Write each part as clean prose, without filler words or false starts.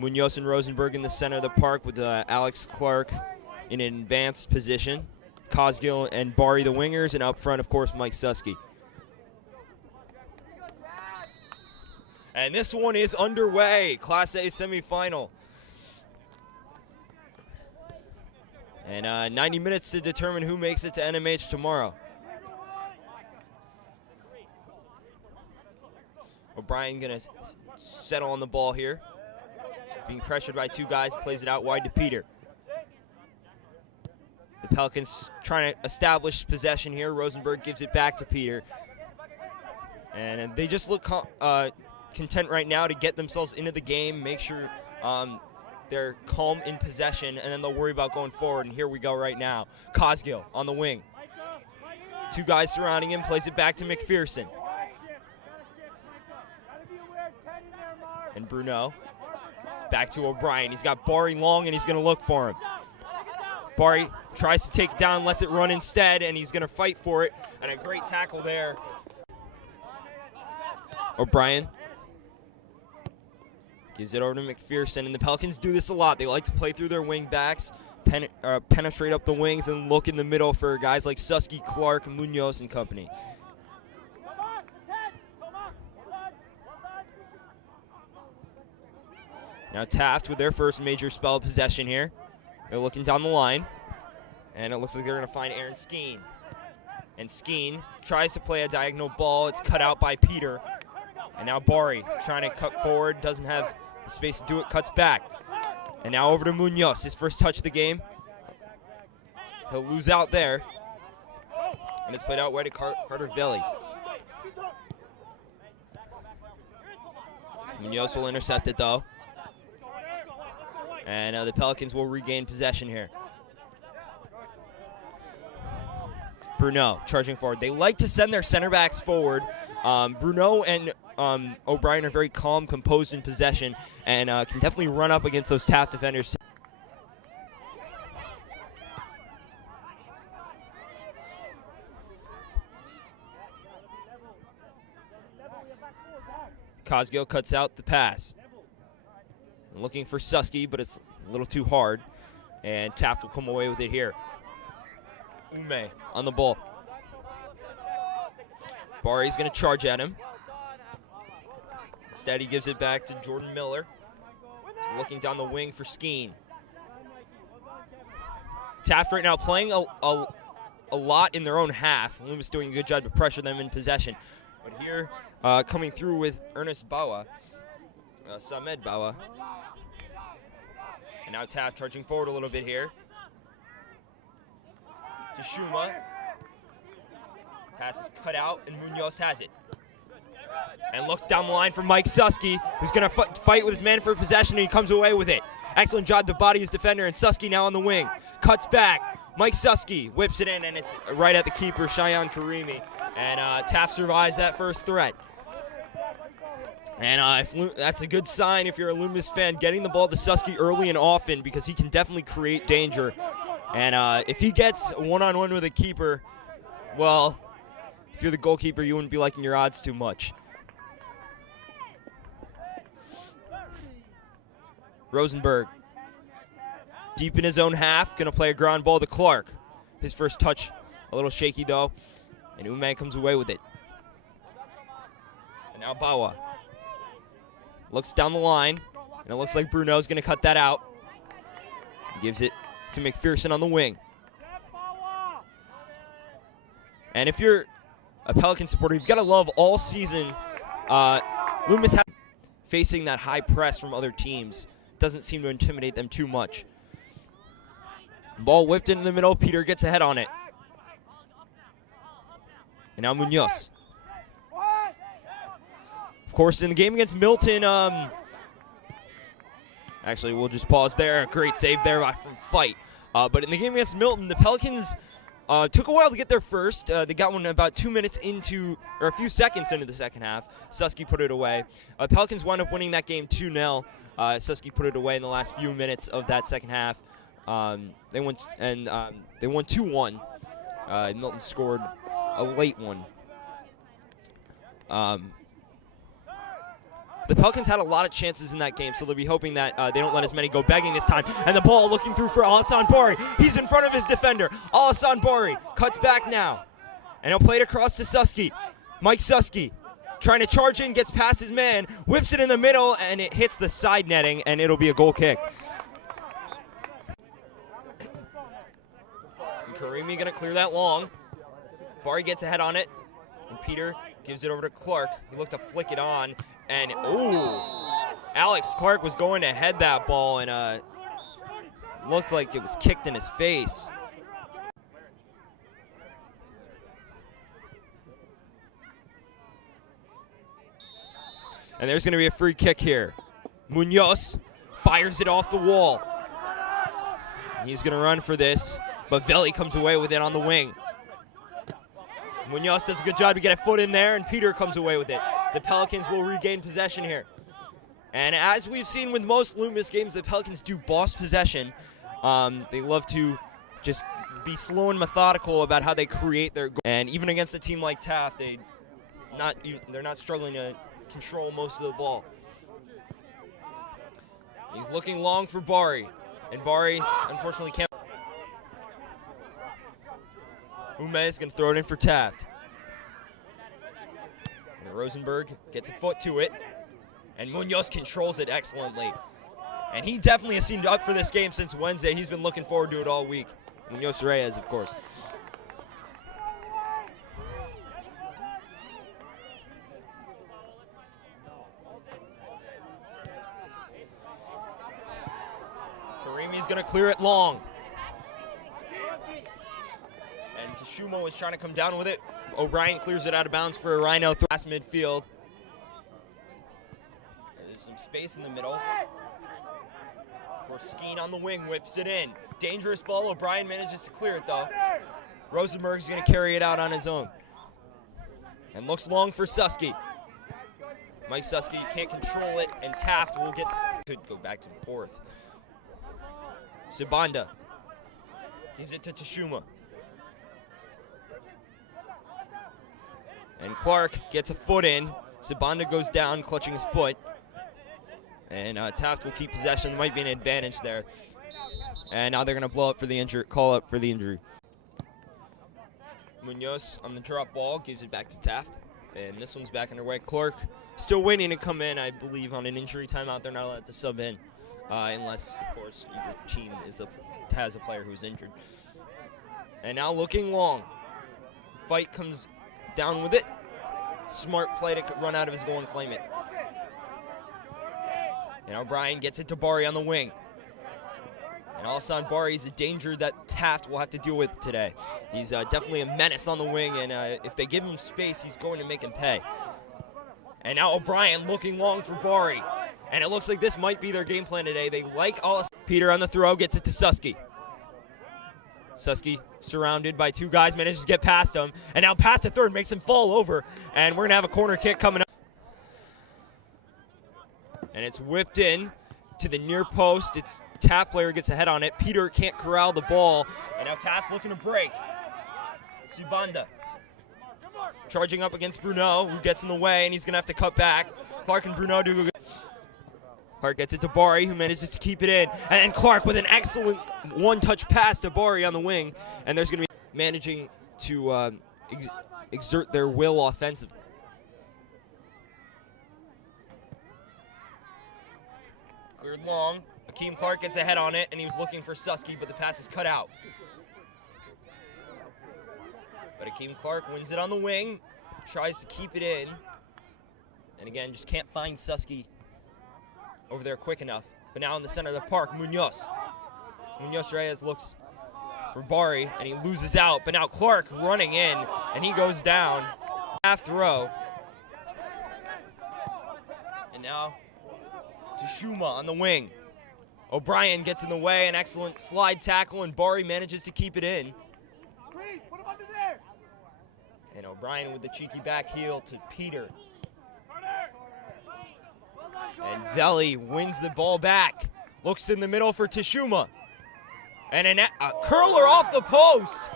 Munoz and Rosenberg in the center of the park with Alex Clark in an advanced position. Cosgill and Bari the wingers, and up front, of course, Mike Susky. And this one is underway, Class A semifinal. And 90 minutes to determine who makes it to NMH tomorrow. O'Brien gonna settle on the ball here. Being pressured by two guys, plays it out wide to Peter. The Pelicans trying to establish possession here. Rosenberg gives it back to Peter. And they just look content right now to get themselves into the game, make sure they're calm in possession, and then they'll worry about going forward. And here we go right now. Cosgill on the wing. Two guys surrounding him, plays it back to McPherson. And Bruno. Back to O'Brien. He's got Bari long, and he's going to look for him. Bari tries to take it down, lets it run instead, and he's going to fight for it. And a great tackle there. O'Brien gives it over to McPherson, and the Pelicans do this a lot. They like to play through their wing backs, penetrate up the wings, and look in the middle for guys like Susky, Clark, Munoz, and company. Now Taft with their first major spell of possession here. They're looking down the line, and it looks like they're going to find Aaron Skeen. And Skeen tries to play a diagonal ball. It's cut out by Peter. And now Bari trying to cut forward, doesn't have the space to do it, cuts back. And now over to Munoz, his first touch of the game. He'll lose out there. And it's played out wide to Carter Velli. Munoz will intercept it though. And the Pelicans will regain possession here. Bruno charging forward. They like to send their center backs forward. Bruno and O'Brien are very calm, composed in possession, and can definitely run up against those Taft defenders. Cosgill cuts out the pass. Looking for Susky, but it's a little too hard. And Taft will come away with it here. Ume on the ball. Bari's going to charge at him. Instead, he gives it back to Jordan Miller. He's looking down the wing for Skeen. Taft right now playing a lot in their own half. Loomis doing a good job to pressure them in possession. But here, coming through with Ernest Bawa, Samed Bawa. And now Taft charging forward a little bit here. To Shuma. Pass is cut out, and Munoz has it. And looks down the line for Mike Susky, who's going to fight with his man for possession, and he comes away with it. Excellent job to body his defender, and Susky now on the wing. Cuts back. Mike Susky whips it in, and it's right at the keeper, Shayan Karimi. And Taft survives that first threat. And that's a good sign if you're a Loomis fan, getting the ball to Susky early and often, because he can definitely create danger. And if he gets one-on-one with a keeper, well, if you're the goalkeeper, you wouldn't be liking your odds too much. Rosenberg, deep in his own half, going to play a ground ball to Clark. His first touch, a little shaky though, and Ume comes away with it. And now Bawa looks down the line, and it looks like Bruno's going to cut that out. He gives it to McPherson on the wing. And if you're a Pelican supporter, you've got to love all season Loomis facing that high press from other teams. Doesn't seem to intimidate them too much. Ball whipped into the middle. Peter gets ahead on it. And now Munoz. Of course, in the game against Milton, actually, we'll just pause there. Great save there from Fight. But in the game against Milton, the Pelicans took a while to get there first. They got one about 2 minutes into, or a few seconds into the second half. Susky put it away. Pelicans wound up winning that game 2-0. Susky put it away in the last few minutes of that second half. They won 2-1. Milton scored a late one. The Pelicans had a lot of chances in that game, so they'll be hoping that they don't let as many go begging this time. And the ball looking through for Alassane Bari. He's in front of his defender. Alassane Bari cuts back now. And he'll play it across to Susky. Mike Susky trying to charge in, gets past his man, whips it in the middle, and it hits the side netting, and it'll be a goal kick. And Karimi gonna clear that long. Bari gets ahead on it, and Peter gives it over to Clark. He looked to flick it on, and Alex Clark was going to head that ball, and looked like it was kicked in his face. And there's going to be a free kick here. Munoz fires it off the wall. He's going to run for this, but Veli comes away with it on the wing. Munoz does a good job to get a foot in there, and Peter comes away with it. The Pelicans will regain possession here. And as we've seen with most Loomis games, the Pelicans do boss possession. They love to just be slow and methodical about how they create their goals. And even against a team like Taft, they're not struggling to control most of the ball. He's looking long for Bari, and Bari unfortunately can't. Ume is going to throw it in for Taft. And Rosenberg gets a foot to it, and Munoz controls it excellently. And he definitely has seemed up for this game since Wednesday. He's been looking forward to it all week. Munoz Reyes, of course. Karimi's going to clear it long. And Teshuma was trying to come down with it. O'Brien clears it out of bounds for a Rhino past midfield. There's some space in the middle. Skeen on the wing whips it in. Dangerous ball. O'Brien manages to clear it though. Rosenberg's going to carry it out on his own. And looks long for Susky. Mike Susky can't control it, and Taft will could go back to fourth. Sibanda gives it to Teshuma. And Clark gets a foot in. Sibanda goes down, clutching his foot. And Taft will keep possession. There might be an advantage there. And now they're going to blow up for the injury, call up for the injury. Munoz on the drop ball gives it back to Taft. And this one's back underway. Clark still waiting to come in, I believe, on an injury timeout. They're not allowed to sub in unless, of course, your team has a player who's injured. And now looking long. Fight comes down with it. Smart play to run out of his goal and claim it. And O'Brien gets it to Bari on the wing. And Alassane Bari is a danger that Taft will have to deal with today. He's definitely a menace on the wing, and if they give him space, he's going to make him pay. And now O'Brien looking long for Bari. And it looks like this might be their game plan today. They like Alassane. Peter on the throw, gets it to Susky. Susky surrounded by two guys, manages to get past him. And now past the third, makes him fall over. And we're going to have a corner kick coming up. And it's whipped in to the near post. It's Taft player gets a head on it. Peter can't corral the ball. And now Taft's looking to break. Subanda charging up against Bruno, who gets in the way, and he's going to have to cut back. Clark and Bruno do good. Clark gets it to Bari, who manages to keep it in. And Clark with an excellent one-touch pass to Bari on the wing. And there's going to be managing to exert their will offensively. Cleared long. Akeem Clark gets a head on it, and he was looking for Susky, but the pass is cut out. But Akeem Clark wins it on the wing, tries to keep it in, and again, just can't find Susky over there quick enough. But now in the center of the park, Munoz. Munoz Reyes looks for Bari, and he loses out, but now Clark running in, and he goes down. Half row. And now Teshuma on the wing. O'Brien gets in the way, an excellent slide tackle, and Bari manages to keep it in. And O'Brien with the cheeky back heel to Peter. And Veli wins the ball back. Looks in the middle for Teshuma. And a curler off the post.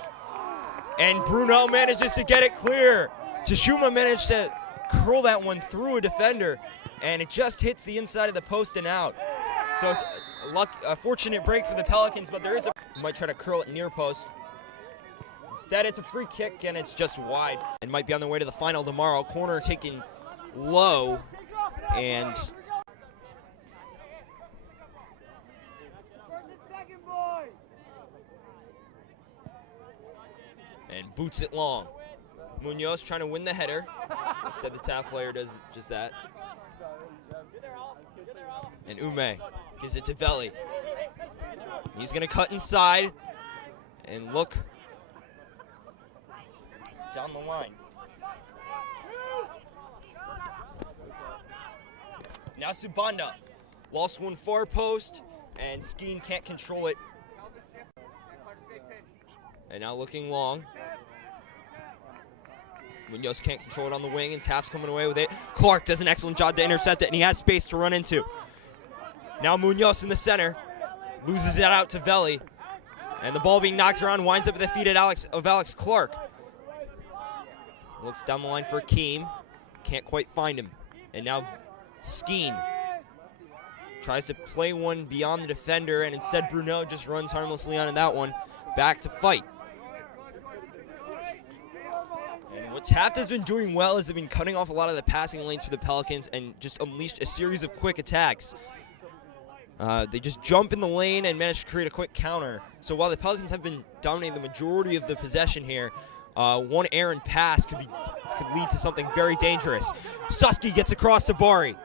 And Bruno manages to get it clear. Teshuma managed to curl that one through a defender. and it just hits the inside of the post and out. So a fortunate break for the Pelicans, but there is might try to curl it near post. Instead, it's a free kick, and it's just wide. It might be on the way to the final tomorrow. Corner taken low, and boots it long. Munoz trying to win the header. Instead, the Taft player does just that. And Ume gives it to Veli. He's going to cut inside and look down the line. Now Subanda lost one far post, and Skeen can't control it. And now looking long. Munoz can't control it on the wing, and Taft's coming away with it. Clark does an excellent job to intercept it, and he has space to run into. Now Munoz in the center, loses it out to Veli, and the ball being knocked around winds up at the feet of Alex Clark. Looks down the line for Keem, can't quite find him. And now Skeen tries to play one beyond the defender, and instead Bruno just runs harmlessly onto that one, back to fight. And what Taft has been doing well is they've been cutting off a lot of the passing lanes for the Pelicans and just unleashed a series of quick attacks. They just jump in the lane and manage to create a quick counter. So while the Pelicans have been dominating the majority of the possession here, one errant pass could lead to something very dangerous. Susky gets across to Bari.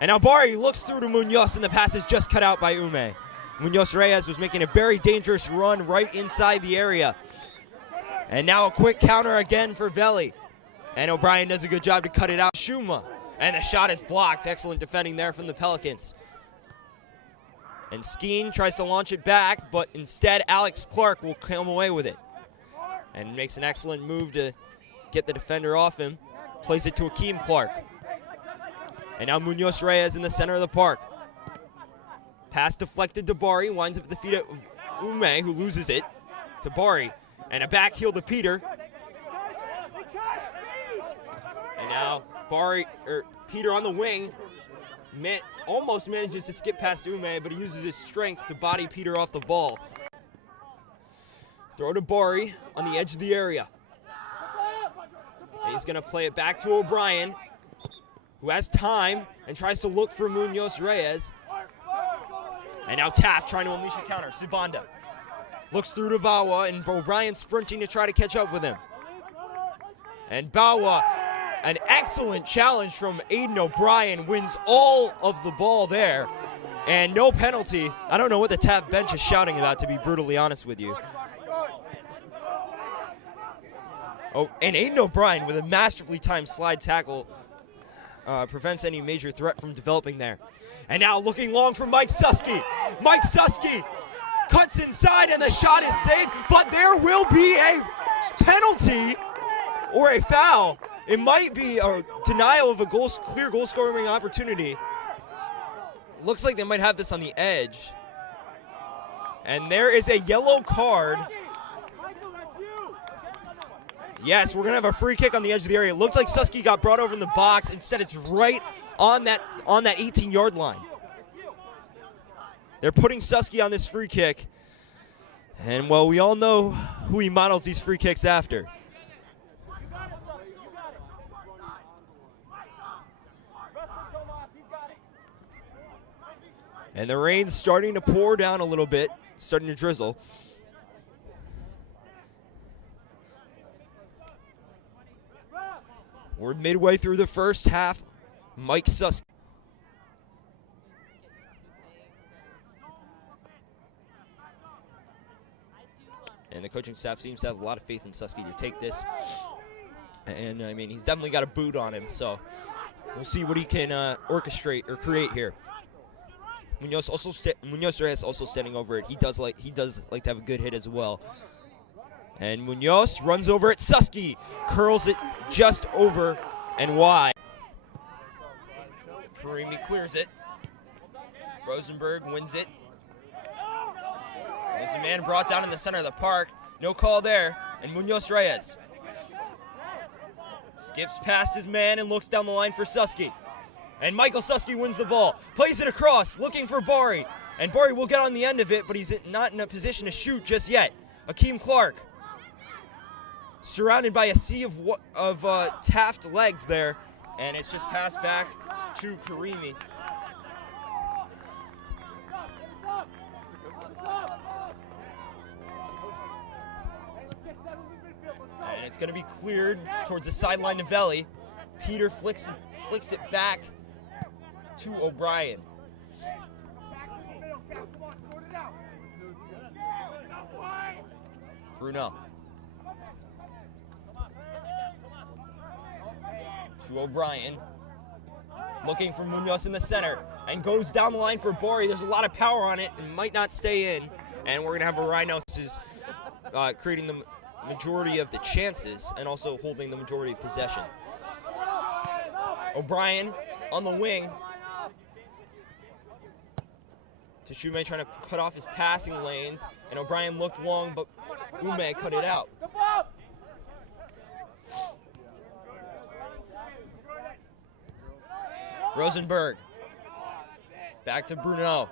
And now Bari looks through to Munoz, and the pass is just cut out by Ume. Munoz Reyes was making a very dangerous run right inside the area. And now a quick counter again for Veli. And O'Brien does a good job to cut it out. Shuma. And the shot is blocked. Excellent defending there from the Pelicans. And Skeen tries to launch it back, but instead Alex Clark will come away with it. And makes an excellent move to get the defender off him. Plays it to Akeem Clark. And now Munoz Reyes in the center of the park. Pass deflected to Bari, winds up at the feet of Ume, who loses it to Bari. And a back heel to Peter. And now Peter on the wing almost manages to skip past Ume, but he uses his strength to body Peter off the ball. Throw to Bari on the edge of the area. And he's going to play it back to O'Brien, who has time and tries to look for Munoz Reyes. And now Taft trying to unleash a counter. Subanda looks through to Bawa, and O'Brien sprinting to try to catch up with him. And Bawa, an excellent challenge from Aiden O'Brien, wins all of the ball there. And no penalty. I don't know what the Taft bench is shouting about, to be brutally honest with you. Oh, and Aiden O'Brien with a masterfully timed slide tackle prevents any major threat from developing there. And now looking long for Mike Susky. Mike Susky cuts inside, and the shot is saved, but there will be a penalty or a foul. It might be a denial of a clear goal-scoring opportunity. Looks like they might have this on the edge. And there is a yellow card. Yes, we're going to have a free kick on the edge of the area. It looks like Susky got brought over in the box. Instead, it's right on that 18-yard line. They're putting Susky on this free kick. And, well, we all know who he models these free kicks after. And the rain's starting to pour down a little bit, starting to drizzle. We're midway through the first half. Mike Susky. And the coaching staff seems to have a lot of faith in Susky to take this. And, I mean, he's definitely got a boot on him, so we'll see what he can orchestrate or create here. Munoz Reyes also standing over it. He does like to have a good hit as well. And Munoz runs over it. Susky curls it just over and wide. Karimi clears it. Rosenberg wins it. There's a man brought down in the center of the park. No call there. And Munoz Reyes skips past his man and looks down the line for Susky. And Michael Susky wins the ball. Plays it across, looking for Bari. And Bari will get on the end of it, but he's not in a position to shoot just yet. Akeem Clark, surrounded by a sea of Taft legs there. And it's just passed back to Karimi. And it's going to be cleared towards the sideline to Veli. Peter flicks it back to O'Brien. Bruno. To O'Brien. Looking for Munoz in the center. And goes down the line for Bari. There's a lot of power on it. It might not stay in. And we're going to have a Rhino. This is creating the majority of the chances and also holding the majority of possession. O'Brien on the wing. Teshume trying to cut off his passing lanes, and O'Brien looked long, but Ume cut it out. Rosenberg. Back to Bruno.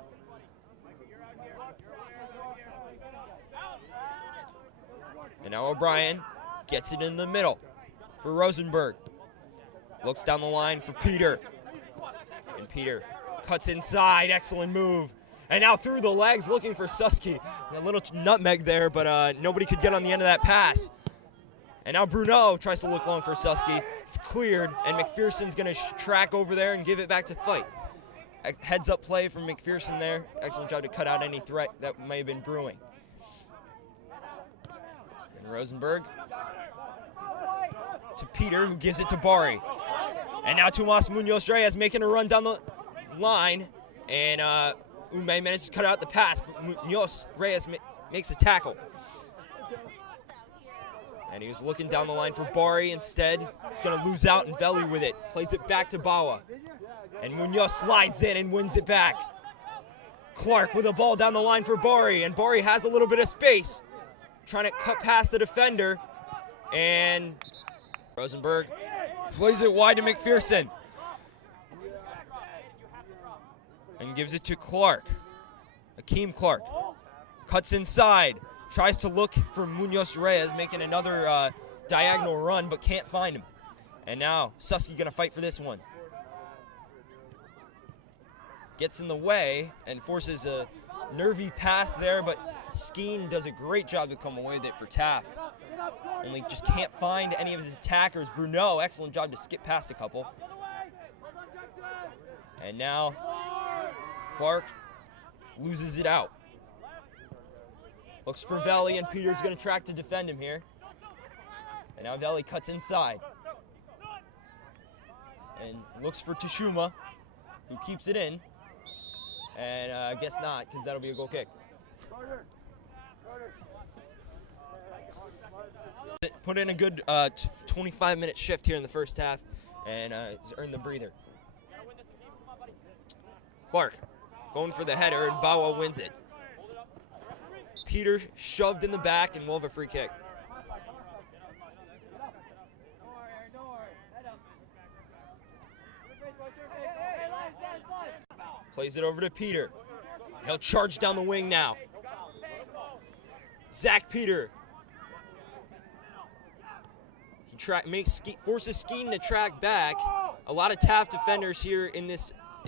And now O'Brien gets it in the middle for Rosenberg. Looks down the line for Peter. And Peter cuts inside. Excellent move. And now through the legs looking for Susky. A little nutmeg there, but nobody could get on the end of that pass. And now Bruno tries to look long for Susky. It's cleared, and McPherson's going to track over there and give it back to Fight. Heads up play from McPherson there. Excellent job to cut out any threat that may have been brewing. And Rosenberg to Peter, who gives it to Bari. And now Tomas Munoz-Reyes making a run down the line. And Ume managed to cut out the pass, but Munoz-Reyes makes a tackle. And he was looking down the line for Bari. Instead, he's going to lose out, and Veli with it. Plays it back to Bawa. And Munoz slides in and wins it back. Clark with a ball down the line for Bari. And Bari has a little bit of space. Trying to cut past the defender. And Rosenberg plays it wide to McPherson. And gives it to Clark. Akeem Clark. Cuts inside. Tries to look for Munoz-Reyes, making another diagonal run, but can't find him. And now Susky going to fight for this one. Gets in the way and forces a nervy pass there, but Skeen does a great job to come away with it for Taft. Only just can't find any of his attackers. Bruno, excellent job to skip past a couple. And now Clark loses it out. Looks for Veli, and Peter's going to track to defend him here. And now Veli cuts inside. And looks for Teshuma, who keeps it in. And I guess not, because that'll be a goal kick. Put in a good 25-minute shift here in the first half, and he's earned the breather. Clark going for the header, and Bawa wins it. Peter shoved in the back, and we'll have a free kick. Plays it over to Peter. He'll charge down the wing now. Zach Peter. He forces Skeen to track back. A lot of Taft defenders here in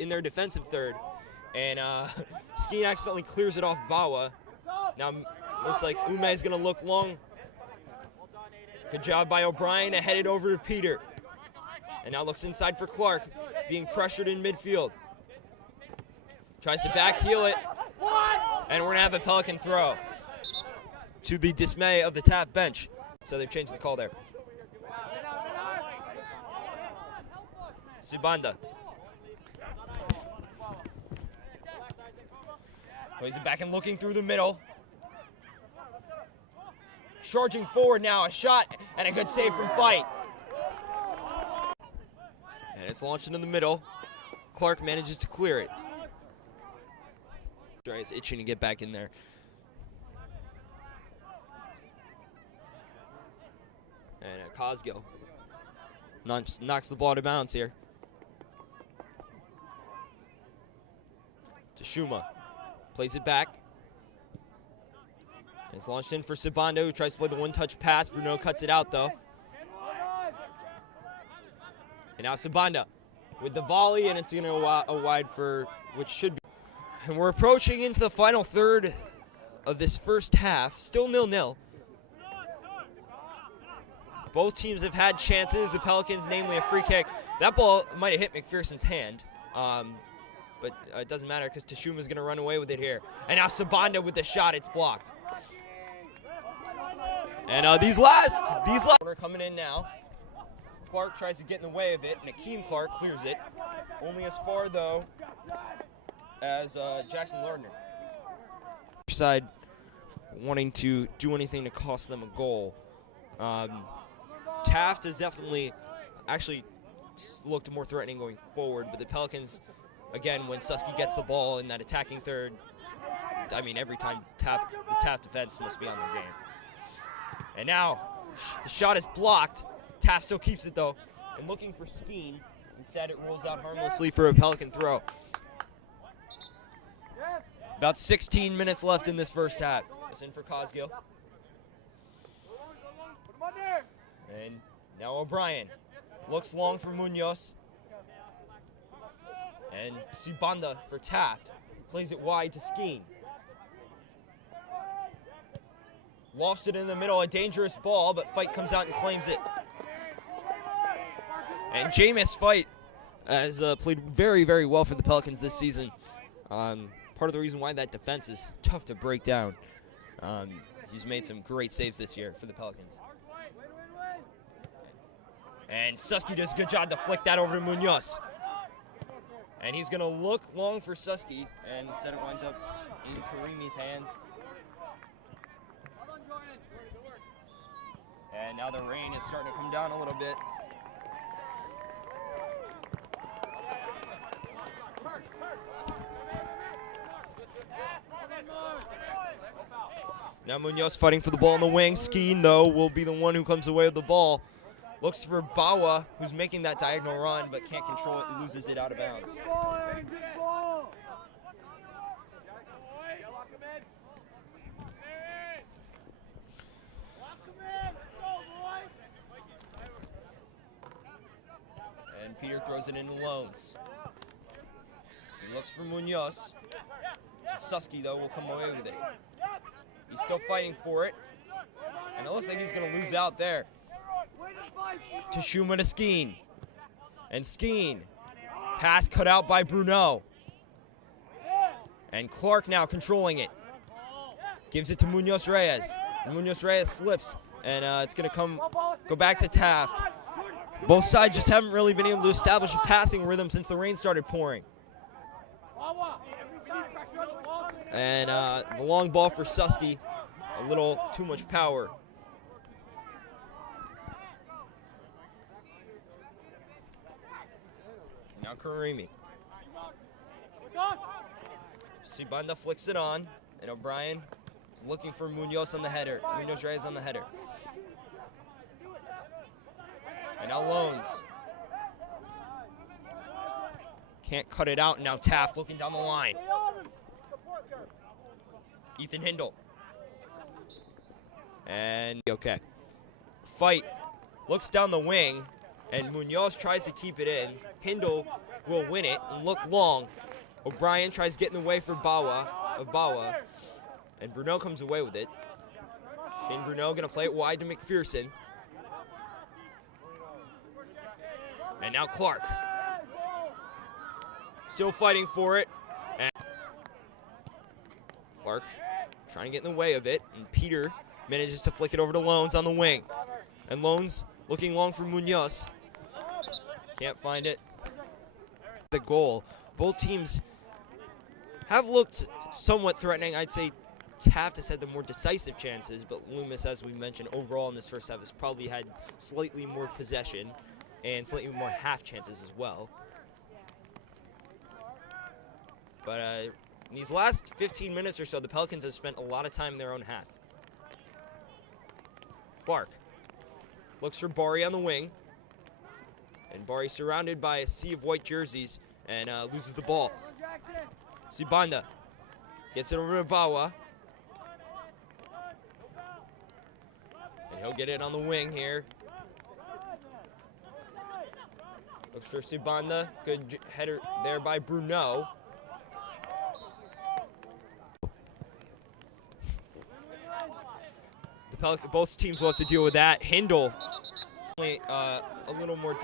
their defensive third. And Skeen accidentally clears it off Bawa. Now looks like Ume is going to look long. Good job by O'Brien to head it over to Peter. And now looks inside for Clark, being pressured in midfield. Tries to back heel it. And we're going to have a Pelican throw, to the dismay of the Taft bench. So they've changed the call there. Sibanda. Plays it back and looking through the middle. Charging forward now, a shot and a good save from Fight. And it's launched into the middle. Clark manages to clear it. Is itching to get back in there. And Cosgill knocks the ball to bounds here. Shuma plays it back. It's launched in for Sibanda, who tries to play the one-touch pass. Bruno cuts it out, though. And now Sibanda with the volley, and it's going to go a wide for which should be. And we're approaching into the final third of this first half. Still 0-0. Both teams have had chances. The Pelicans, namely a free kick. That ball might have hit McPherson's hand. But it doesn't matter because Tashuma's going to run away with it here. And now Sibanda with the shot. It's blocked. And these last are coming in now. Clark tries to get in the way of it, and Akeem Clark clears it. Only as far, though, as Jackson Lardner. Side wanting to do anything to cost them a goal. Taft has definitely actually looked more threatening going forward, but the Pelicans, again, when Susky gets the ball in that attacking third, I mean, every time the Taft defense must be on their game. And now the shot is blocked. Taft still keeps it, though, and looking for Skeen. Instead, it rolls out harmlessly for a Pelican throw. About 16 minutes left in this first half. It's in for Cosgill. And now O'Brien looks long for Munoz. And Sibanda for Taft. Plays it wide to Skeen. Lofts it in the middle, a dangerous ball, but Fight comes out and claims it. And Jameis Fight has played very, very well for the Pelicans this season. Part of the reason why that defense is tough to break down. He's made some great saves this year for the Pelicans. And Susky does a good job to flick that over to Munoz. And he's going to look long for Susky, and instead it winds up in Karimi's hands. And now the rain is starting to come down a little bit. Now Munoz fighting for the ball in the wing. Skeen, though, will be the one who comes away with the ball. Looks for Bawa, who's making that diagonal run, but can't control it and loses it out of bounds. And Peter throws it into Loans. He looks for Munoz. Susky, though, will come away with it. He's still fighting for it. And it looks like he's going to lose out there. Tashuma to Skeen. And Skeen. Pass cut out by Bruno. And Clark now controlling it. Gives it to Munoz Reyes. And Munoz Reyes slips. And it's going to go back to Taft. Both sides just haven't really been able to establish a passing rhythm since the rain started pouring. And the long ball for Susky, a little too much power. Now Karimi. Sibanda flicks it on, and O'Brien is looking for Munoz on the header. Munoz Reyes on the header. And now Loans. Can't cut it out, and now Taft looking down the line. Ethan Hindle. And okay. Fight looks down the wing, and Munoz tries to keep it in. Hindle will win it and look long. O'Brien tries to get in the way for Bawa, and Bruno comes away with it. Shane Bruno gonna play it wide to McPherson. And now Clark. Still fighting for it. And Clark trying to get in the way of it, and Peter manages to flick it over to Loans on the wing. And Loans looking long for Munoz. Can't find it. The goal. Both teams have looked somewhat threatening. I'd say Taft has had the more decisive chances, but Loomis, as we mentioned, overall in this first half has probably had slightly more possession and slightly more half chances as well. But in these last 15 minutes or so, the Pelicans have spent a lot of time in their own half. Clark looks for Bari on the wing. And Bari surrounded by a sea of white jerseys and loses the ball. Sibanda gets it over to Bawa. And he'll get it on the wing here. Looks for Sibanda. Good header there by Bruno. Both teams will have to deal with that. Hindle, a little more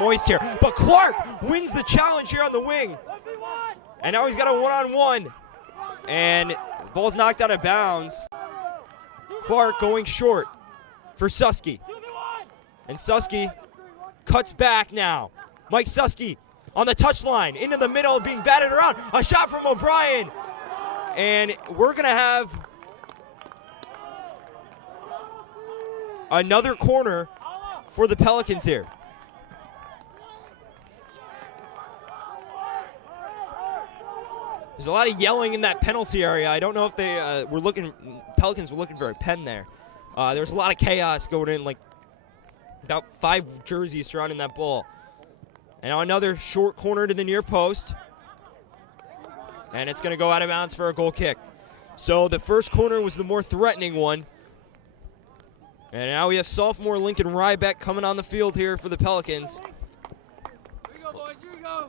moist here. But Clark wins the challenge here on the wing. And now he's got a one-on-one. And the ball's knocked out of bounds. Clark going short for Susky. And Susky cuts back now. Mike Susky on the touchline, into the middle, being batted around. A shot from O'Brien. And we're going to have another corner for the Pelicans here. There's a lot of yelling in that penalty area. I don't know if they Pelicans were looking for a pen there. There was a lot of chaos going in, like about 5 jerseys surrounding that ball. And now another short corner to the near post. And it's going to go out of bounds for a goal kick. So the first corner was the more threatening one. And now we have sophomore Lincoln Ryback coming on the field here for the Pelicans. Here we go, boys. Here we go.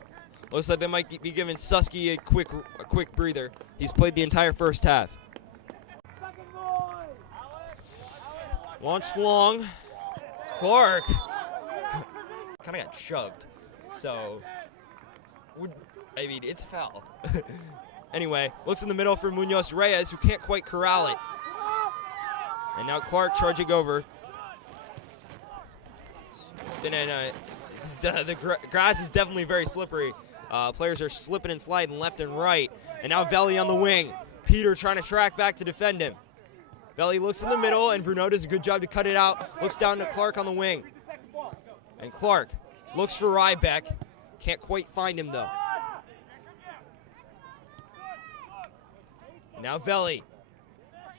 Looks like they might be giving Susky a quick breather. He's played the entire first half. Launched long. Clark kind of got shoved. So, I mean, it's foul. Anyway, looks in the middle for Munoz Reyes, who can't quite corral it. And now Clark charging over. The grass is definitely very slippery. Players are slipping and sliding left and right. And now Veli on the wing. Peter trying to track back to defend him. Veli looks in the middle, and Bruno does a good job to cut it out. Looks down to Clark on the wing. And Clark looks for Ryback. Can't quite find him, though. And now Veli.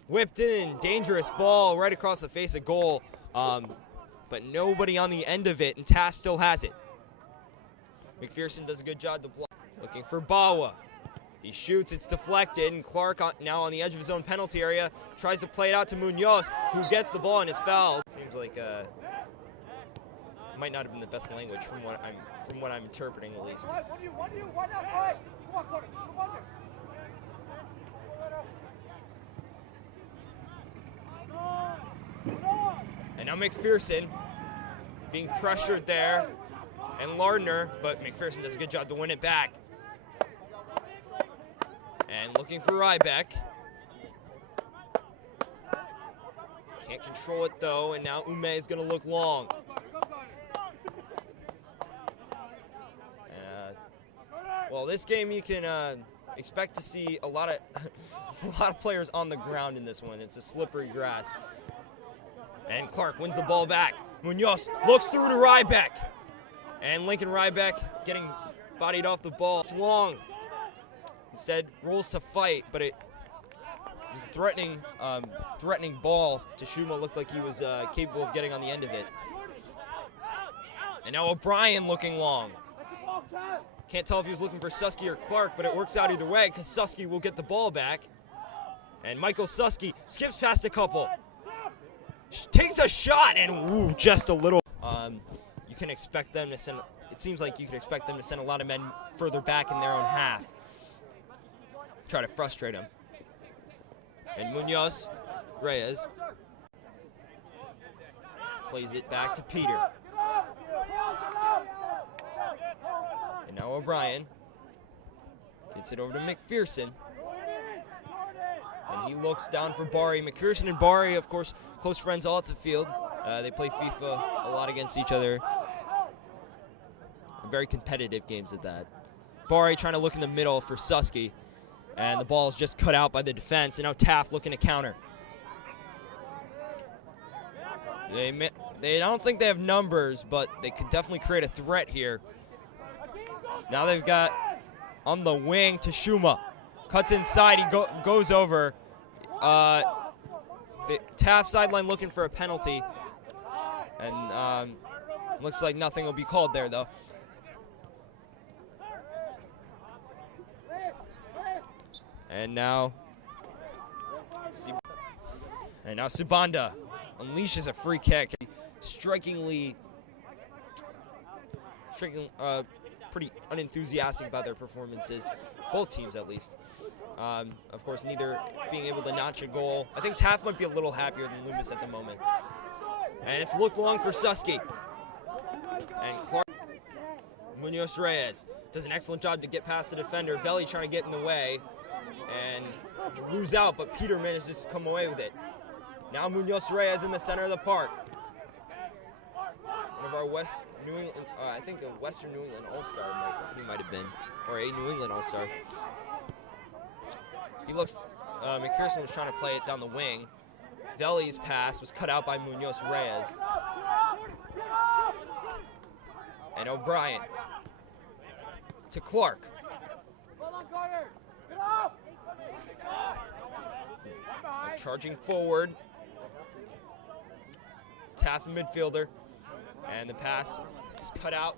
Whipped in, dangerous ball right across the face of goal, but nobody on the end of it, and Taft still has it. McPherson does a good job to block. Looking for Bawa. He shoots, it's deflected, and Clark now on the edge of his own penalty area tries to play it out to Munoz, who gets the ball and is fouled. Seems like might not have been the best language from what I'm interpreting at least. And now McPherson being pressured there, and Lardner, but McPherson does a good job to win it back. And looking for Ryback. Can't control it though, and now Ume is going to look long. Well, this game you can expect to see a lot of players on the ground in this one. It's a slippery grass. And Clark wins the ball back. Munoz looks through to Ryback. And Lincoln Ryback getting bodied off the ball. It's long. Instead, rolls to fight, but it was a threatening ball. Tashuma looked like he was capable of getting on the end of it. And now O'Brien looking long. Can't tell if he was looking for Susky or Clark, but it works out either way because Susky will get the ball back. And Michael Susky skips past a couple. Takes a shot and just a little. You can expect them to send. It seems like you could expect them to send a lot of men further back in their own half. Try to frustrate him. And Munoz Reyes plays it back to Peter. And now O'Brien gets it over to McPherson. And he looks down for Bari. McPherson and Bari, of course, close friends all at the field. They play FIFA a lot against each other. Very competitive games at that. Bari trying to look in the middle for Susky. And the ball is just cut out by the defense. And now Taft looking to counter. I don't think they have numbers, but they could definitely create a threat here. Now they've got on the wing Tashuma. Cuts inside, he goes over. The Taft sideline looking for a penalty. And looks like nothing will be called there, though. And now Subanda unleashes a free kick. Strikingly pretty unenthusiastic about their performances, both teams at least. Of course, neither being able to notch a goal. I think Taft might be a little happier than Loomis at the moment. And it's looked long for Susky. And Clark Munoz Reyes does an excellent job to get past the defender. Veli trying to get in the way and lose out, but Peter manages to come away with it. Now Munoz Reyes in the center of the park. One of our West New England, I think a Western New England All-Star he might have been, or a New England All-Star. He looks, McPherson was trying to play it down the wing. Veli's pass was cut out by Munoz Reyes. And O'Brien to Clark. Charging forward. Taft midfielder. And the pass is cut out.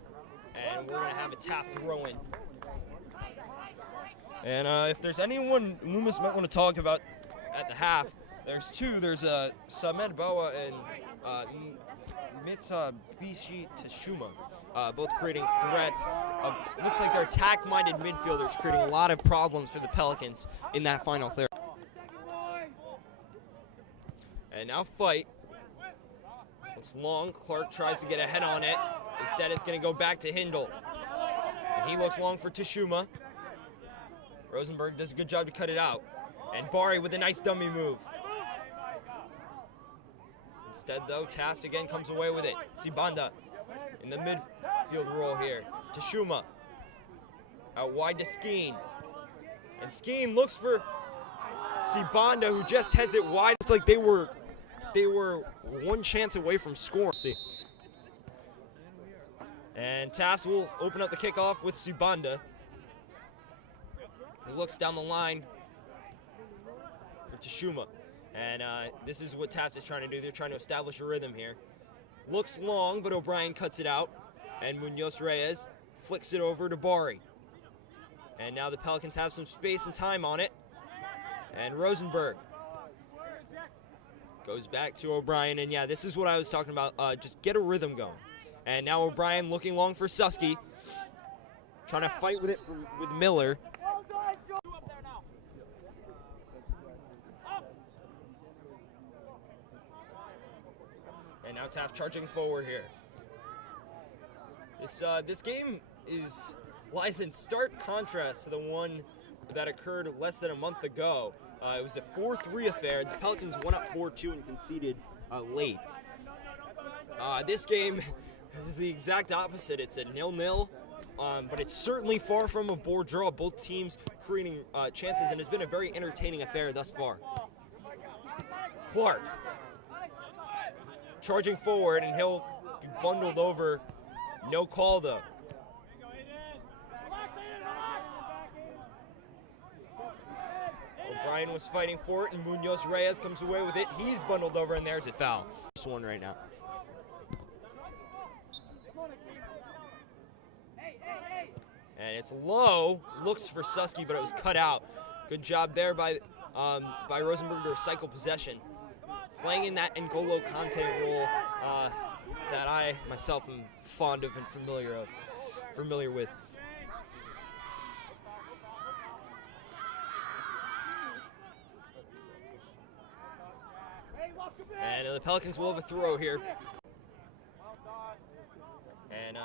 And we're going to have a Taft throw in. And if there's anyone Loomis might want to talk about at the half, there's two. There's Samed Bawa and Mitsubishi Tashuma, both creating threats. Looks like they're attack-minded midfielders, creating a lot of problems for the Pelicans in that final third. And now fight. Looks long. Clark tries to get a head on it. Instead, it's going to go back to Hindle. And he looks long for Tashuma. Rosenberg does a good job to cut it out. And Bari with a nice dummy move. Instead, though, Taft again comes away with it. Sibanda in the midfield role here. Tashuma out wide to Skeen. And Skeen looks for Sibanda, who just heads it wide. It's like they were one chance away from scoring. See. And Taft will open up the kickoff with Sibanda. He looks down the line for Tashuma. And this is what Taft is trying to do. They're trying to establish a rhythm here. Looks long, but O'Brien cuts it out. And Munoz Reyes flicks it over to Bari. And now the Pelicans have some space and time on it. And Rosenberg goes back to O'Brien. And yeah, this is what I was talking about. Just get a rhythm going. And now O'Brien looking long for Susky. Trying to fight with it with Miller. And now Taft charging forward here. This game lies in stark contrast to the one that occurred less than a month ago. It was a 4-3 affair. The Pelicans won up 4-2 and conceded late. This game is the exact opposite. It's a 0-0, but it's certainly far from a board draw. Both teams creating chances, and it's been a very entertaining affair thus far. Clark charging forward, and he'll be bundled over. No call, though. O'Brien was fighting for it, and Munoz Reyes comes away with it. He's bundled over, and there's a foul. This one right now. And it's low. Looks for Susky, but it was cut out. Good job there by Rosenberg to recycle possession. Playing in that N'Golo Kante role that I myself am fond of and familiar with. And the Pelicans will have a throw here. And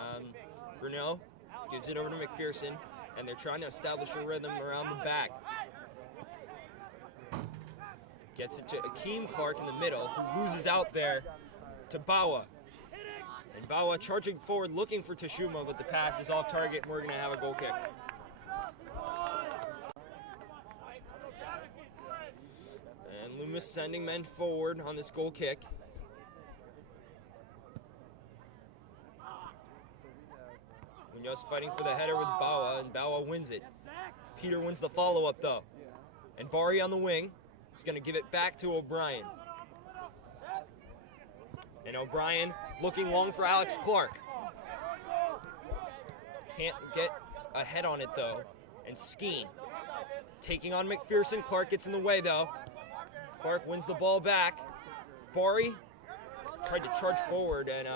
Bruno gives it over to McPherson, and they're trying to establish a rhythm around the back. Gets it to Akeem Clark in the middle, who loses out there to Bawa. And Bawa charging forward, looking for Tashuma, but the pass is off target, and we're going to have a goal kick. And Loomis sending men forward on this goal kick. Munoz fighting for the header with Bawa, and Bawa wins it. Peter wins the follow-up, though. And Bari on the wing. He's going to give it back to O'Brien. And O'Brien looking long for Alex Clark. Can't get a head on it, though. And Skeen taking on McPherson. Clark gets in the way, though. Clark wins the ball back. Bari tried to charge forward, and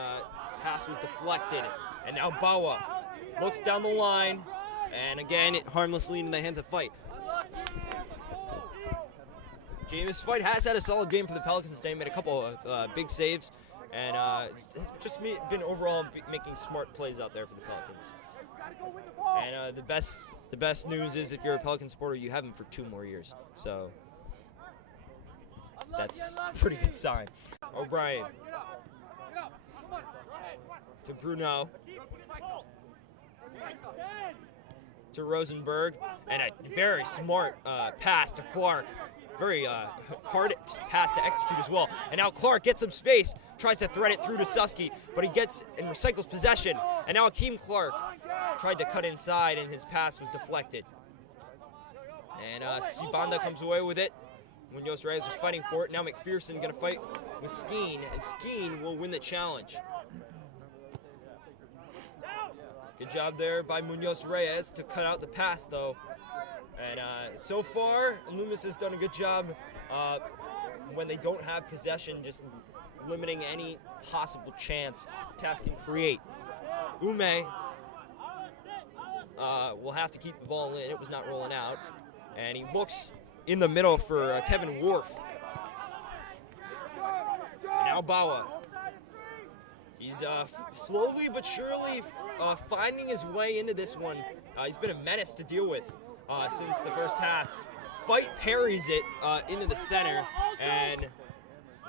pass was deflected. And now Bawa looks down the line, and again, harmlessly in the hands of Fight. James Fight has had a solid game for the Pelicans today, made a couple of big saves, and has just been overall making smart plays out there for the Pelicans. And the best news is, if you're a Pelican supporter, you have him for 2 more years. So that's a pretty good sign. O'Brien to Bruno to Rosenberg, and a very smart pass to Clark. Very hard pass to execute as well. And now Clark gets some space, tries to thread it through to Susky, but he gets and recycles possession. And now Akeem Clark tried to cut inside, and his pass was deflected. And Sibanda comes away with it. Munoz Reyes was fighting for it. Now McPherson going to fight with Skeen, and Skeen will win the challenge. Good job there by Munoz Reyes to cut out the pass, though. And so far, Loomis has done a good job when they don't have possession, just limiting any possible chance Taft can create. Ume will have to keep the ball in. It was not rolling out. And he looks in the middle for Kevin Worf. And now Bawa. He's slowly but surely finding his way into this one. He's been a menace to deal with since the first half. Fight parries it into the center, and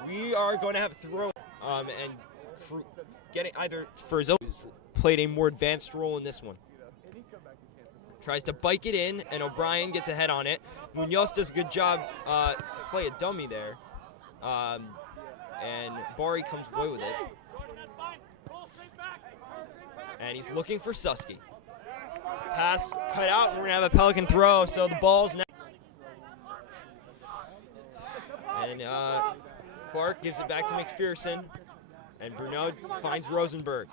we are going to have a throw and getting either for his own played a more advanced role in this one. Tries to bike it in, and O'Brien gets ahead on it. Munoz does a good job to play a dummy there, and Bari comes away with it. And he's looking for Susky. Pass cut out, and we're gonna have a Pelican throw, so the ball's now. And Clark gives it back to McPherson, and Bruno finds Rosenberg.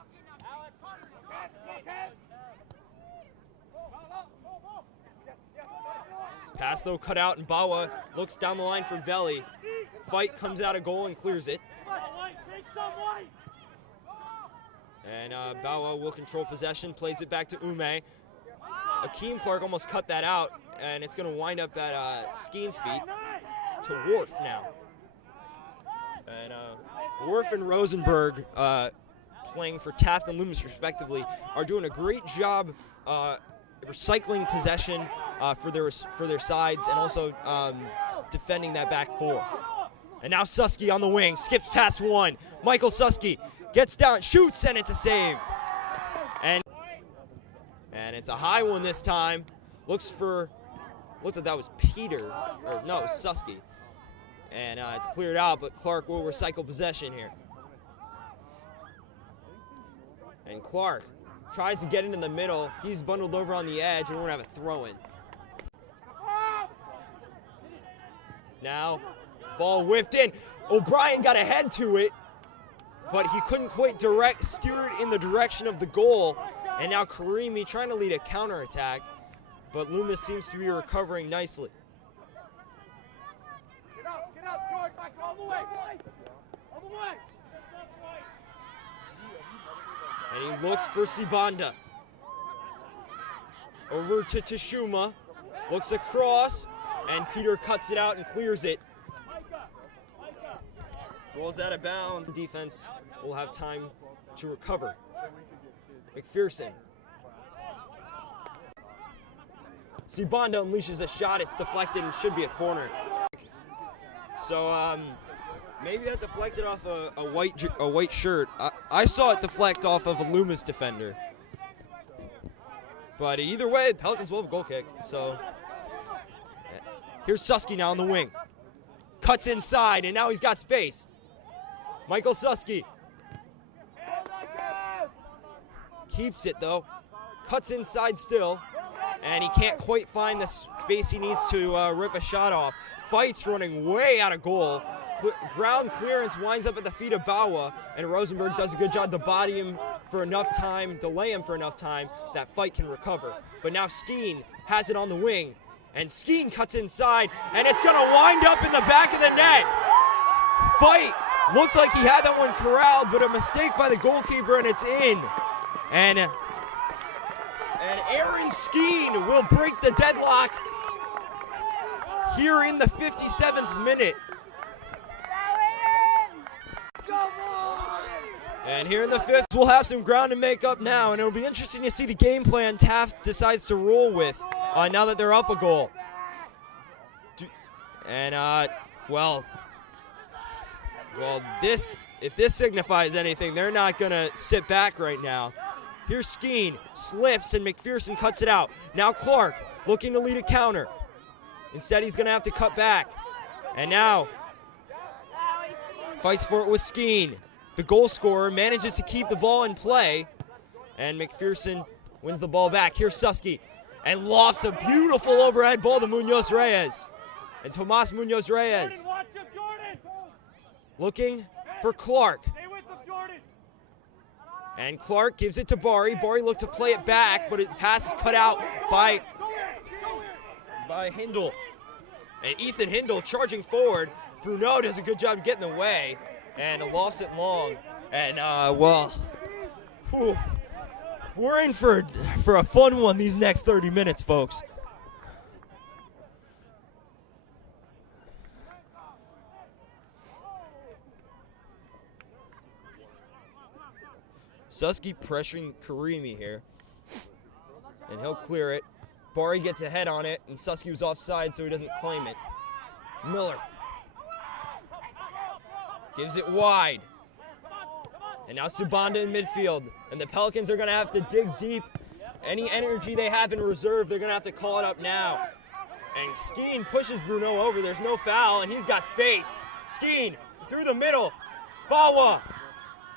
Pass, though, cut out, and Bawa looks down the line for Veli. Fight comes out of goal and clears it. And Bawa will control possession, plays it back to Ume. Akeem Clark almost cut that out, and it's going to wind up at Skeen's feet to Worf now. And Worf and Rosenberg, playing for Taft and Loomis respectively, are doing a great job recycling possession for their sides, and also defending that back four. And now Susky on the wing, skips past one. Michael Susky gets down, shoots, and it's a save. And it's a high one this time. Looks like that was Peter, or no, Susky. And it's cleared out, but Clark will recycle possession here. And Clark tries to get into the middle. He's bundled over on the edge, and we're gonna have a throw-in. Now, ball whipped in. O'Brien got ahead to it, but he couldn't quite steer it in the direction of the goal. And now Karimi trying to lead a counterattack, but Loomis seems to be recovering nicely. Get up, George, back all the way. All the way. And he looks for Sibanda. Over to Tashuma, looks across, and Peter cuts it out and clears it. Rolls out of bounds. Defense will have time to recover. McPherson. Sibanda unleashes a shot. It's deflected and should be a corner. So maybe that deflected off a white shirt. I saw it deflect off of a Loomis defender. But either way, the Pelicans will have a goal kick. So here's Susky now on the wing. Cuts inside, and now he's got space. Michael Susky. Keeps it, though. Cuts inside still. And he can't quite find the space he needs to rip a shot off. Fight's running way out of goal. Ground clearance winds up at the feet of Bawa, and Rosenberg does a good job to body him for enough time, delay him for enough time that Fight can recover. But now Skeen has it on the wing, And Skeen cuts inside, and it's going to wind up in the back of the net. Fight looks like he had that one corralled, but a mistake by the goalkeeper, and it's in. And Aaron Skeen will break the deadlock here in the 57th minute. And here in the 5th, we'll have some ground to make up now, and it'll be interesting to see the game plan Taft decides to roll with now that they're up a goal. And, well, if this signifies anything, they're not going to sit back right now. Here's Skeen, slips, and McPherson cuts it out. Now Clark looking to lead a counter. Instead, he's going to have to cut back. And now, fights for it with Skeen. The goal scorer manages to keep the ball in play, and McPherson wins the ball back. Here's Susky, and lofts a beautiful overhead ball to Munoz Reyes. And Tomas Munoz Reyes looking for Clark. And Clark gives it to Bari. Bari looked to play it back, but the pass is cut out by Hindle. And Ethan Hindle charging forward. Bruno does a good job getting in the way, and lofts it long. And, well, we're in for a fun one these next 30 minutes, folks. Susky pressuring Karimi here, and he'll clear it. Bari gets a head on it, and Susky was offside, so he doesn't claim it. Miller gives it wide. And now Subanda in midfield. And the Pelicans are going to have to dig deep. Any energy they have in reserve, they're going to have to call it up now. And Skeen pushes Bruno over. There's no foul, and he's got space. Skeen through the middle. Bawa.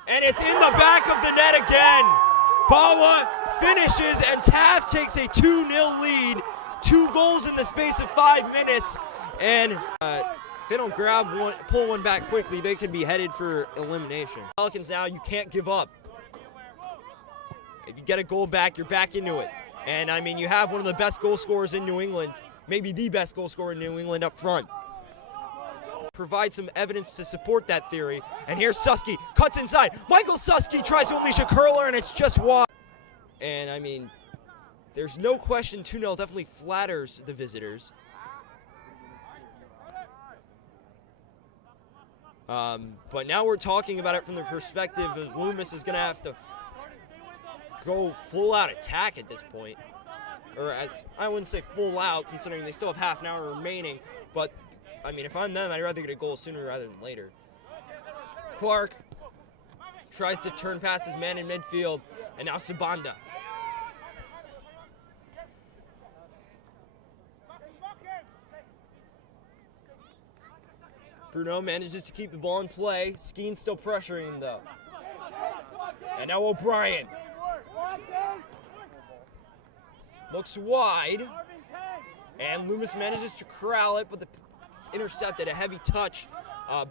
And it's in the back of the net again. Bawa finishes, and Taft takes a 2-0 lead. 2 goals in the space of 5 minutes. And if they don't pull one back quickly, they could be headed for elimination. Pelicans now, you can't give up. If you get a goal back, you're back into it. And, I mean, you have one of the best goal scorers in New England, maybe the best goal scorer in New England up front. Provide some evidence to support that theory. And here's Susky, cuts inside. Michael Susky tries to unleash a curler, and it's just wide. And, I mean, there's no question 2-0 definitely flatters the visitors. But now we're talking about it from the perspective of Loomis is going to have to go full-out attack at this point. Or as I wouldn't say full-out, considering they still have half an hour remaining. But, I mean, if I'm them, I'd rather get a goal sooner rather than later. Clark tries to turn past his man in midfield, and now Subanda. Bruno manages to keep the ball in play. Skeen still pressuring him, though. And now O'Brien. Looks wide. And Loomis manages to corral it, but it's intercepted. A heavy touch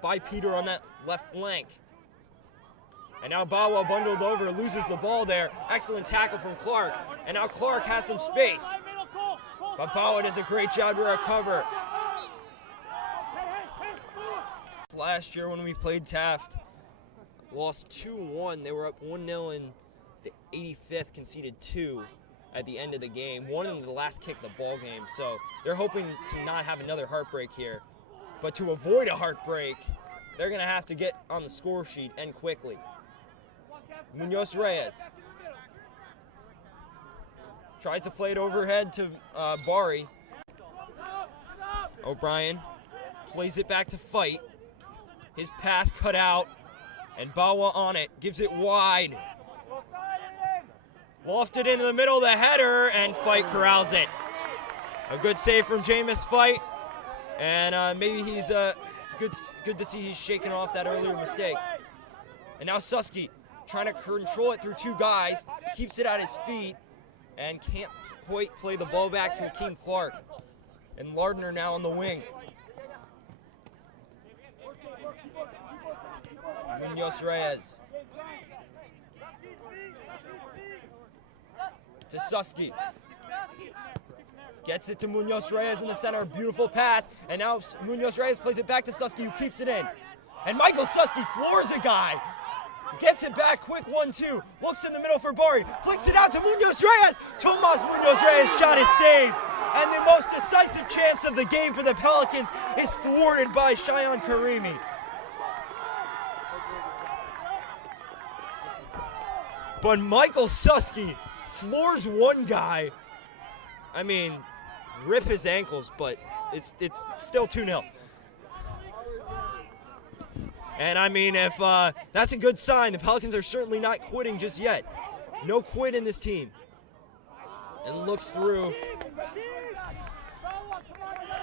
by Peter on that left flank. And now Bawa bundled over, loses the ball there. Excellent tackle from Clark. And now Clark has some space. But Bawa does a great job to recover. Last year when we played Taft, lost 2-1. They were up 1-0 in the 85th, conceded 2 at the end of the game. One in the last kick of the ball game. So they're hoping to not have another heartbreak here. But to avoid a heartbreak, they're going to have to get on the score sheet and quickly. Munoz Reyes tries to play it overhead to Bari. O'Brien plays it back to Fight. His pass cut out, and Bawa on it, gives it wide. Lofted into the middle of the header, and Fight corrals it. A good save from Jameis Fight, and maybe he's, it's good to see he's shaking off that earlier mistake. And now Susky trying to control it through 2 guys, keeps it at his feet, and can't quite play the ball back to Akeem Clark. And Lardner now on the wing. Munoz Reyes to Susky. Gets it to Munoz Reyes in the center. Beautiful pass. And now Munoz Reyes plays it back to Susky, who keeps it in. And Michael Susky floors a guy. Gets it back, quick 1-2. Looks in the middle for Bari. Flicks it out to Munoz Reyes. Tomas Munoz Reyes' shot is saved. And the most decisive chance of the game for the Pelicans is thwarted by Shayan Karimi. But Michael Susky floors one guy. I mean, rip his ankles, but it's still 2-0. And I mean, if that's a good sign, the Pelicans are certainly not quitting just yet. No quit in this team. And looks through.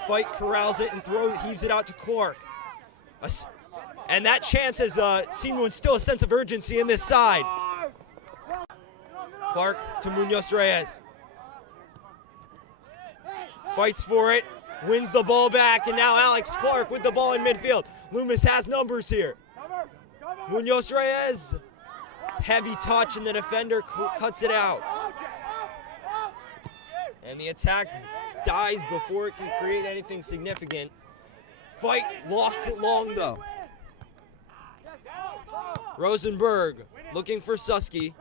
Fight corrals it and heaves it out to Clark. And that chance has seemed to instill a sense of urgency in this side. Clark to Munoz Reyes. Fights for it, wins the ball back, and now Alex Clark with the ball in midfield. Loomis has numbers here. Munoz Reyes, heavy touch, and the defender cuts it out. And the attack dies before it can create anything significant. Fight lofts it long though. Rosenberg looking for Susky.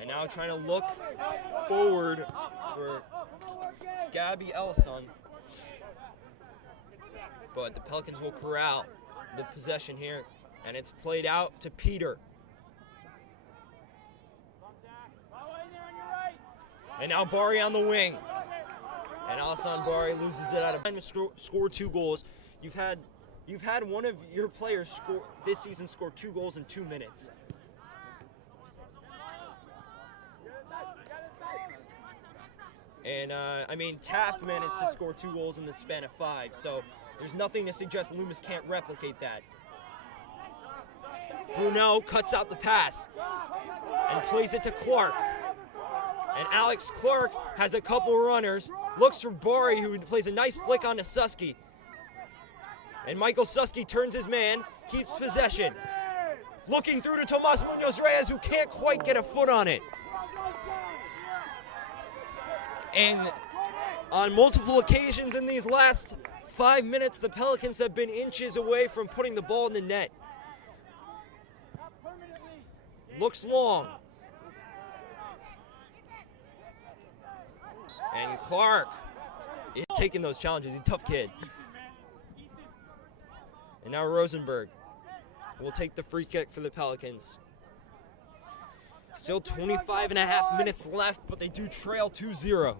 And now trying to look forward for Gabby Ellison. But the Pelicans will corral the possession here, and it's played out to Peter. And now Bari on the wing. And Alassane Bari loses it out of time to score 2 goals. You've had one of your players this season score 2 goals in 2 minutes. And I mean, Taft managed to score 2 goals in the span of 5, so there's nothing to suggest Loomis can't replicate that. Bruno cuts out the pass and plays it to Clark. And Alex Clark has a couple runners, looks for Bari, who plays a nice flick onto Susky. And Michael Susky turns his man, keeps possession. Looking through to Tomas Munoz Reyes, who can't quite get a foot on it. And on multiple occasions in these last 5 minutes, the Pelicans have been inches away from putting the ball in the net. Looks long. And Clark is taking those challenges. He's a tough kid. And now Rosenberg will take the free kick for the Pelicans. Still 25.5 minutes left, but they do trail 2-0.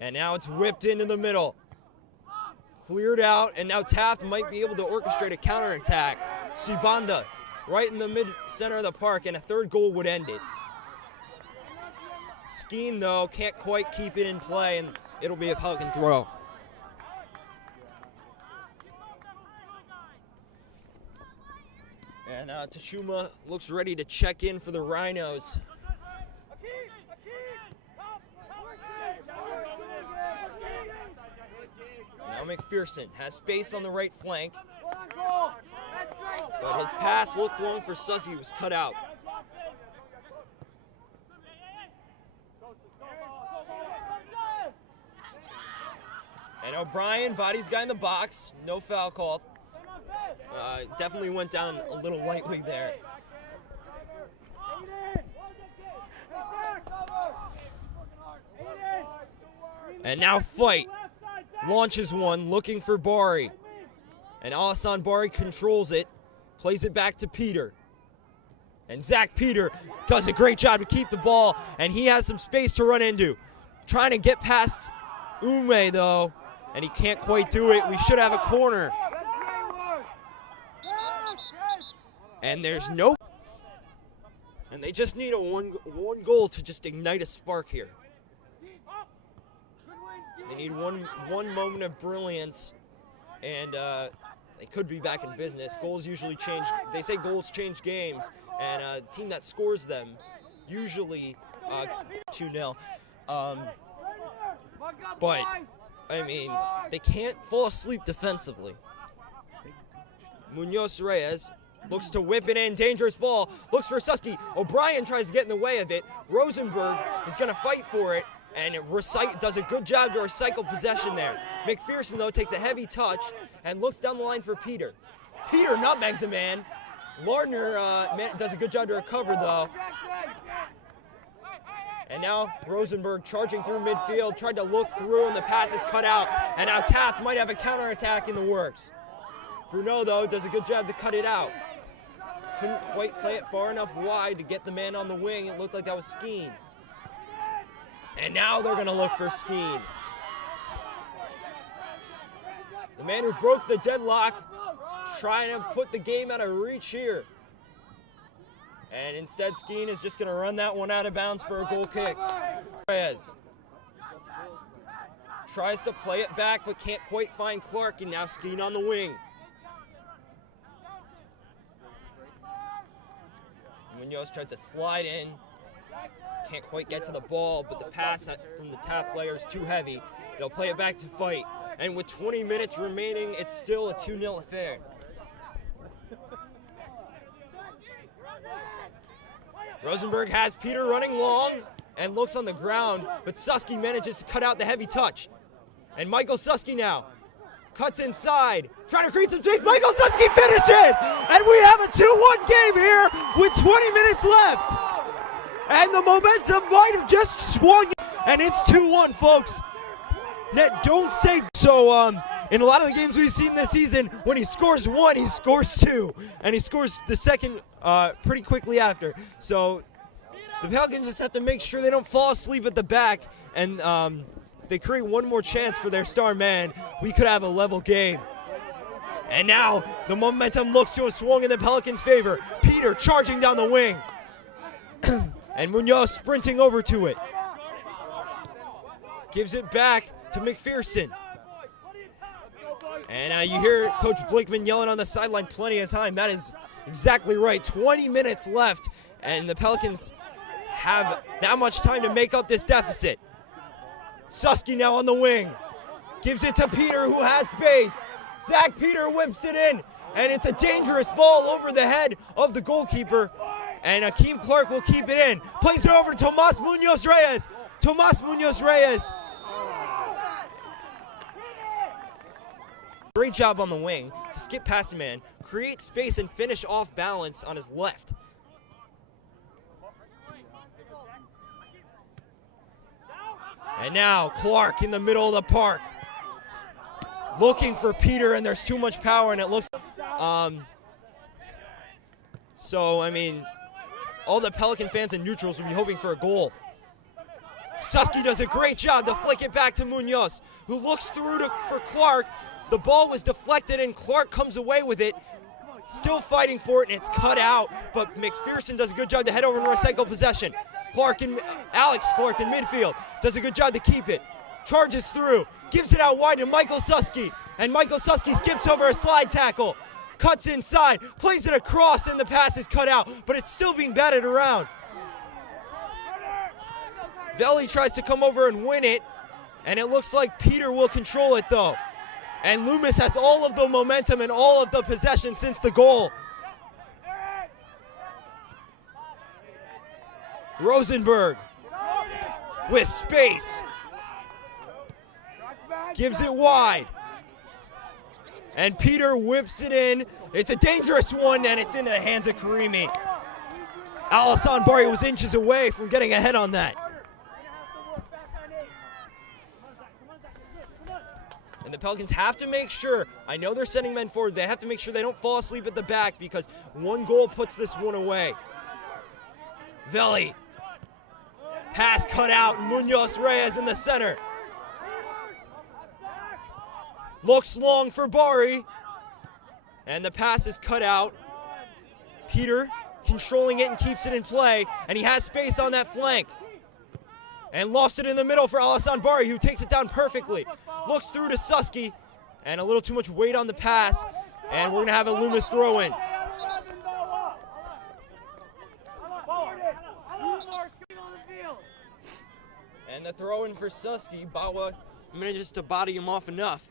And now it's whipped into the middle. Cleared out, and now Taft might be able to orchestrate a counterattack. Sibanda right in the mid-center of the park, and a 3rd goal would end it. Skeen, though, can't quite keep it in play, and it'll be a Pelican throw. And Tashuma looks ready to check in for the Rhinos. Now McPherson has space on the right flank, but his pass looked long for Susky, was cut out. And O'Brien bodies guy in the box, no foul called. Definitely went down a little lightly there. And now Fight launches one, looking for Bari. And Alassane Bari controls it, plays it back to Peter. And Zach Peter does a great job to keep the ball, and he has some space to run into. Trying to get past Ume, though, and he can't quite do it. We should have a corner. And there's no... And they just need a one goal to just ignite a spark here. They need one moment of brilliance, and they could be back in business. Goals usually change. They say goals change games, and a team that scores them usually 2-0. But, I mean, they can't fall asleep defensively. Munoz Reyes looks to whip it in, dangerous ball, looks for Susky. O'Brien tries to get in the way of it. Rosenberg is going to fight for it, and does a good job to recycle possession there. McPherson, though, takes a heavy touch and looks down the line for Peter. Peter nutmegs a man. Lardner does a good job to recover, though. And now Rosenberg charging through midfield, tried to look through, and the pass is cut out. And now Taft might have a counterattack in the works. Bruneau, though, does a good job to cut it out. Couldn't quite play it far enough wide to get the man on the wing. It looked like that was Skeen. And now they're going to look for Skeen. The man who broke the deadlock, trying to put the game out of reach here. And instead, Skeen is just going to run that one out of bounds for a goal kick. Reyes tries to play it back, but can't quite find Clark, and now Skeen on the wing. Munoz tries to slide in. Can't quite get to the ball, but the pass from the Taft player is too heavy. They'll play it back to fight. And with 20 minutes remaining, it's still a 2-0 affair. Rosenberg has Peter running long and looks on the ground, but Susky manages to cut out the heavy touch. And Michael Susky now cuts inside, trying to create some space. Michael Susky finishes! And we have a 2-1 game here with 20 minutes left. And the momentum might have just swung, and it's 2-1, folks. Net, don't say so. In a lot of the games we've seen this season, when he scores one, he scores two, and he scores the second pretty quickly after. So the Pelicans just have to make sure they don't fall asleep at the back, and if they create one more chance for their star man, we could have a level game. And now the momentum looks to have swung in the Pelicans' favor. Peter charging down the wing, and Munoz sprinting over to it. Gives it back to McPherson. And you hear Coach Blakeman yelling on the sideline plenty of time. That is exactly right. 20 minutes left, and the Pelicans have that much time to make up this deficit. Susky now on the wing. Gives it to Peter, who has space. Zach Peter whips it in, and it's a dangerous ball over the head of the goalkeeper. And Akeem Clark will keep it in. Plays it over to Tomas Munoz Reyes. Tomas Munoz Reyes. Great job on the wing to skip past a man, create space, and finish off balance on his left. And now Clark in the middle of the park, looking for Peter, and there's too much power, and it looks. So I mean, all the Pelican fans and neutrals will be hoping for a goal. Susky does a great job to flick it back to Munoz, who looks through for Clark. The ball was deflected, and Clark comes away with it, still fighting for it, and it's cut out. But McPherson does a good job to head over and recycle possession. Alex Clark in midfield does a good job to keep it. Charges through, gives it out wide to Michael Susky, and Michael Susky skips over a slide tackle, cuts inside, plays it across, and the pass is cut out, but it's still being batted around. Veli tries to come over and win it, and it looks like Peter will control it though. And Loomis has all of the momentum and all of the possession since the goal. Rosenberg with space. Gives it wide. And Peter whips it in. It's a dangerous one, and it's in the hands of Karimi. Alassane Bari was inches away from getting ahead on that. And the Pelicans have to make sure, I know they're sending men forward, they have to make sure they don't fall asleep at the back, because one goal puts this one away. Veli. Pass cut out, Munoz Reyes in the center. Looks long for Bari. And the pass is cut out. Peter controlling it and keeps it in play, and he has space on that flank. And lost it in the middle for Alassane Bari, who takes it down perfectly. Looks through to Susky, and a little too much weight on the pass, and we're going to have a Loomis throw in. And the throw in for Susky, Bawa manages to body him off enough.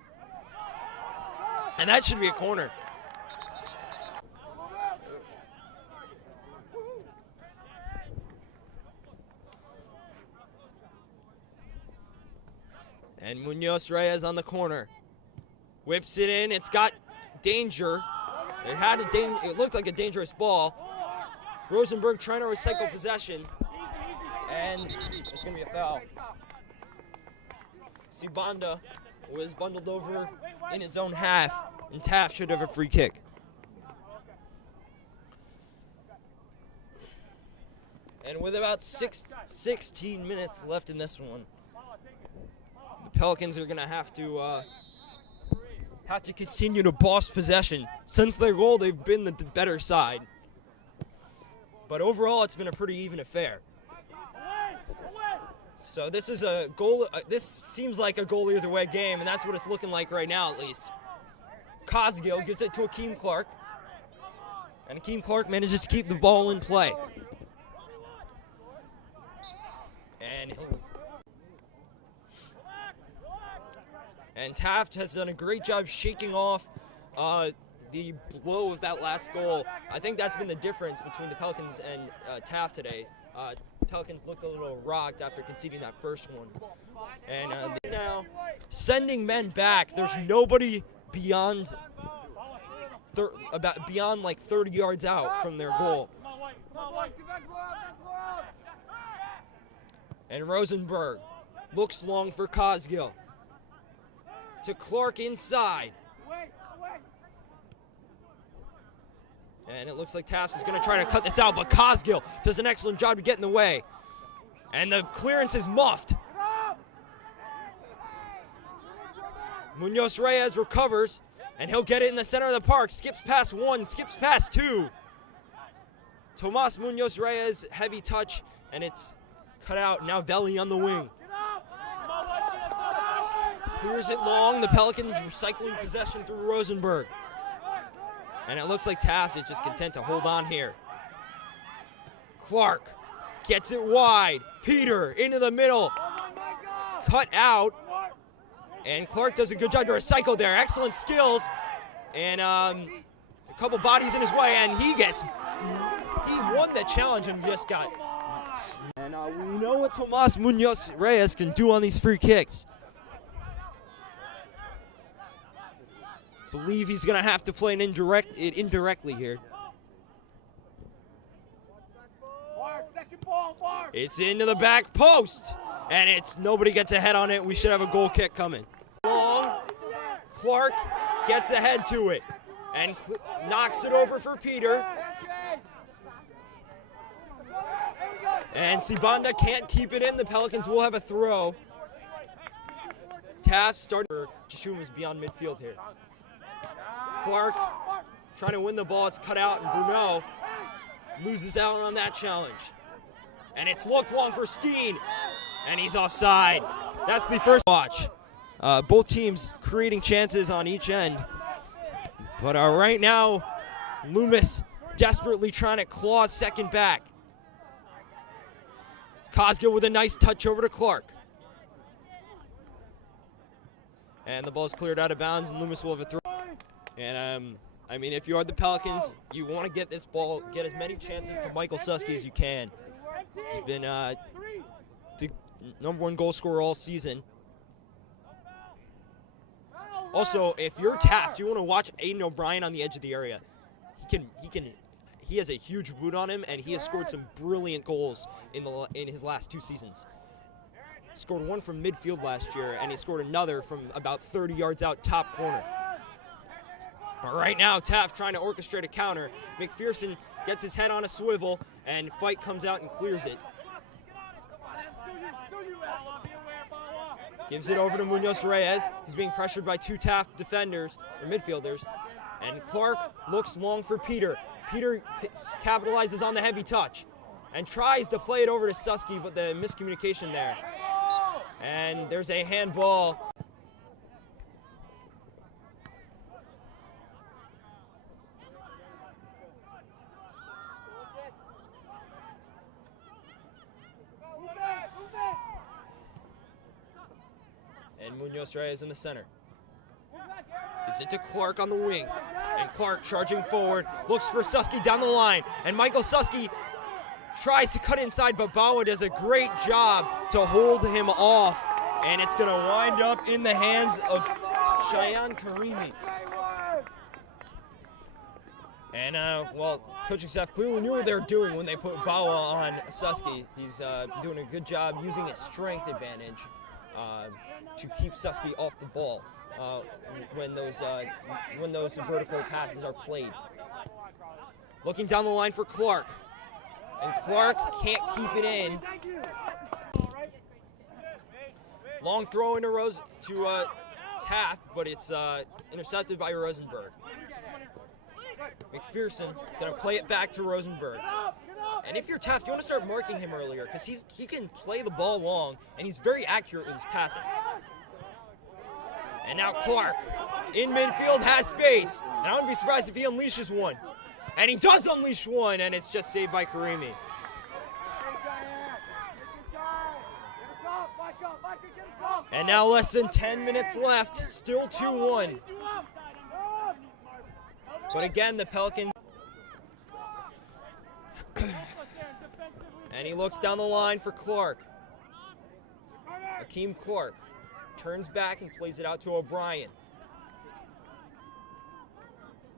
And that should be a corner. And Munoz Reyes on the corner. Whips it in. It's got danger. It looked like a dangerous ball. Rosenberg trying to recycle possession. And there's going to be a foul. Sibanda was bundled over in his own half, and Taft should have a free kick. And with about 16 minutes left in this one, the Pelicans are going to have to continue to boss possession. Since their goal, they've been the better side. But overall, it's been a pretty even affair. So this is a goal. This seems like a goal either way game, and that's what it's looking like right now, at least. Cosgill gives it to Akeem Clark, and Akeem Clark manages to keep the ball in play. And Taft has done a great job shaking off the blow of that last goal. I think that's been the difference between the Pelicans and Taft today. Pelicans looked a little rocked after conceding that first one. And now, sending men back, there's nobody beyond like 30 yards out from their goal. And Rosenberg looks long for Cosgill. To Clark inside. And it looks like Taft is going to try to cut this out, but Cosgill does an excellent job to get in the way. And the clearance is muffed. Munoz Reyes recovers, and he'll get it in the center of the park. Skips past one, skips past two. Tomas Munoz Reyes, heavy touch, and it's cut out. Now Veli on the wing. Clears it long. The Pelicans recycling possession through Rosenberg. And it looks like Taft is just content to hold on here. Clark gets it wide. Peter into the middle. Cut out. And Clark does a good job to recycle there. Excellent skills. And a couple bodies in his way. And he won the challenge and just got. And we know what Tomas Munoz Reyes can do on these free kicks. Believe he's going to have to play it indirectly here. It's into the back post, and nobody gets ahead on it. We should have a goal kick coming. Long, Clark gets ahead to it and knocks it over for Peter. And Sibanda can't keep it in. The Pelicans will have a throw. Taft started. Jashum is beyond midfield here. Clark trying to win the ball. It's cut out, and Bruno loses out on that challenge. And it's look long for Skeen, and he's offside. That's the first watch. Both teams creating chances on each end. But right now, Loomis desperately trying to claw second back. Cosgill with a nice touch over to Clark. And the ball's cleared out of bounds, and Loomis will have a throw. And I mean, if you are the Pelicans, you want to get this ball, get as many chances to Michael Susky as you can. He's been the #1 goal scorer all season. Also, if you're Taft, you want to watch Aiden O'Brien on the edge of the area. He has a huge boot on him, and he has scored some brilliant goals in his last 2 seasons. He scored one from midfield last year, and he scored another from about 30 yards out top corner. But right now, Taft trying to orchestrate a counter. McPherson gets his head on a swivel, and Fight comes out and clears it. Gives it over to Munoz Reyes. He's being pressured by 2 Taft defenders, or midfielders. And Clark looks long for Peter. Peter capitalizes on the heavy touch and tries to play it over to Susky, but the miscommunication there. And there's a handball. And Munoz Reyes in the center. Gives it to Clark on the wing. And Clark charging forward, looks for Susky down the line. And Michael Susky tries to cut inside, but Bawa does a great job to hold him off And it's going to wind up in the hands of Cheyenne Karimi. And, well, coaching staff clearly knew what they were doing when they put Bawa on Susky. He's doing a good job using his strength advantage to keep Susky off the ball when those vertical passes are played. Looking down the line for Clark. And Clark can't keep it in. Long throw into Taft, but it's intercepted by Rosenberg. McPherson gonna play it back to Rosenberg. And if you're Taft, you want to start marking him earlier because he can play the ball long and he's very accurate with his passing. And now Clark in midfield has space. And I wouldn't be surprised if he unleashes one. And he does unleash one, and it's just saved by Karimi. And now less than 10 minutes left, still 2-1. But again, the Pelicans. And he looks down the line for Clark. Akeem Clark turns back and plays it out to O'Brien.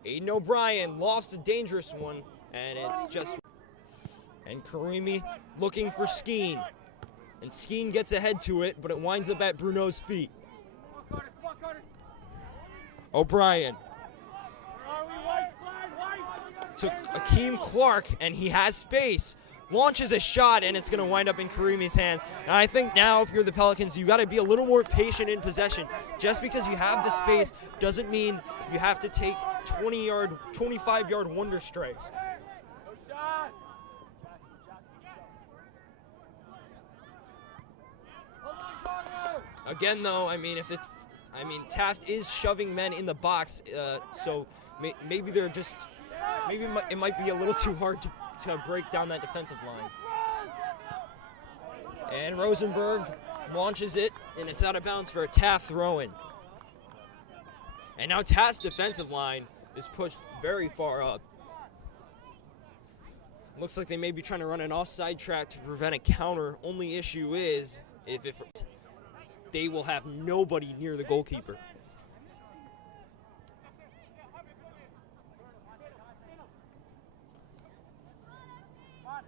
Aiden O'Brien lost a dangerous one, and it's just. And Karimi looking for Skeen. And Skeen gets ahead to it, but it winds up at Bruno's feet. O'Brien took Akeem Clark, and he has space. Launches a shot, and it's going to wind up in Karimi's hands. And I think now, if you're the Pelicans, you got to be a little more patient in possession. Just because you have the space doesn't mean you have to take 20-yard, 25-yard wonder strikes. Again, though, Taft is shoving men in the box, so maybe they're just, it might be a little too hard to break down that defensive line. And Rosenberg launches it, and it's out of bounds for a Taft throw-in. And now Taft's defensive line is pushed very far up. Looks like they may be trying to run an offside track to prevent a counter. Only issue is if they will have nobody near the goalkeeper.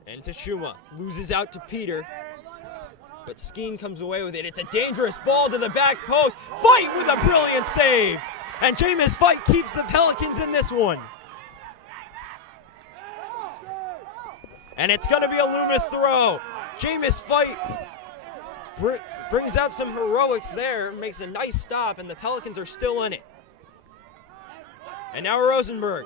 And Tashuma loses out to Peter, but Skeen comes away with it. It's a dangerous ball to the back post. Fight with a brilliant save. And Jameis Fight keeps the Pelicans in this one. And it's going to be a Loomis throw. Jameis Fight brings out some heroics there, makes a nice stop, and the Pelicans are still in it. And now Rosenberg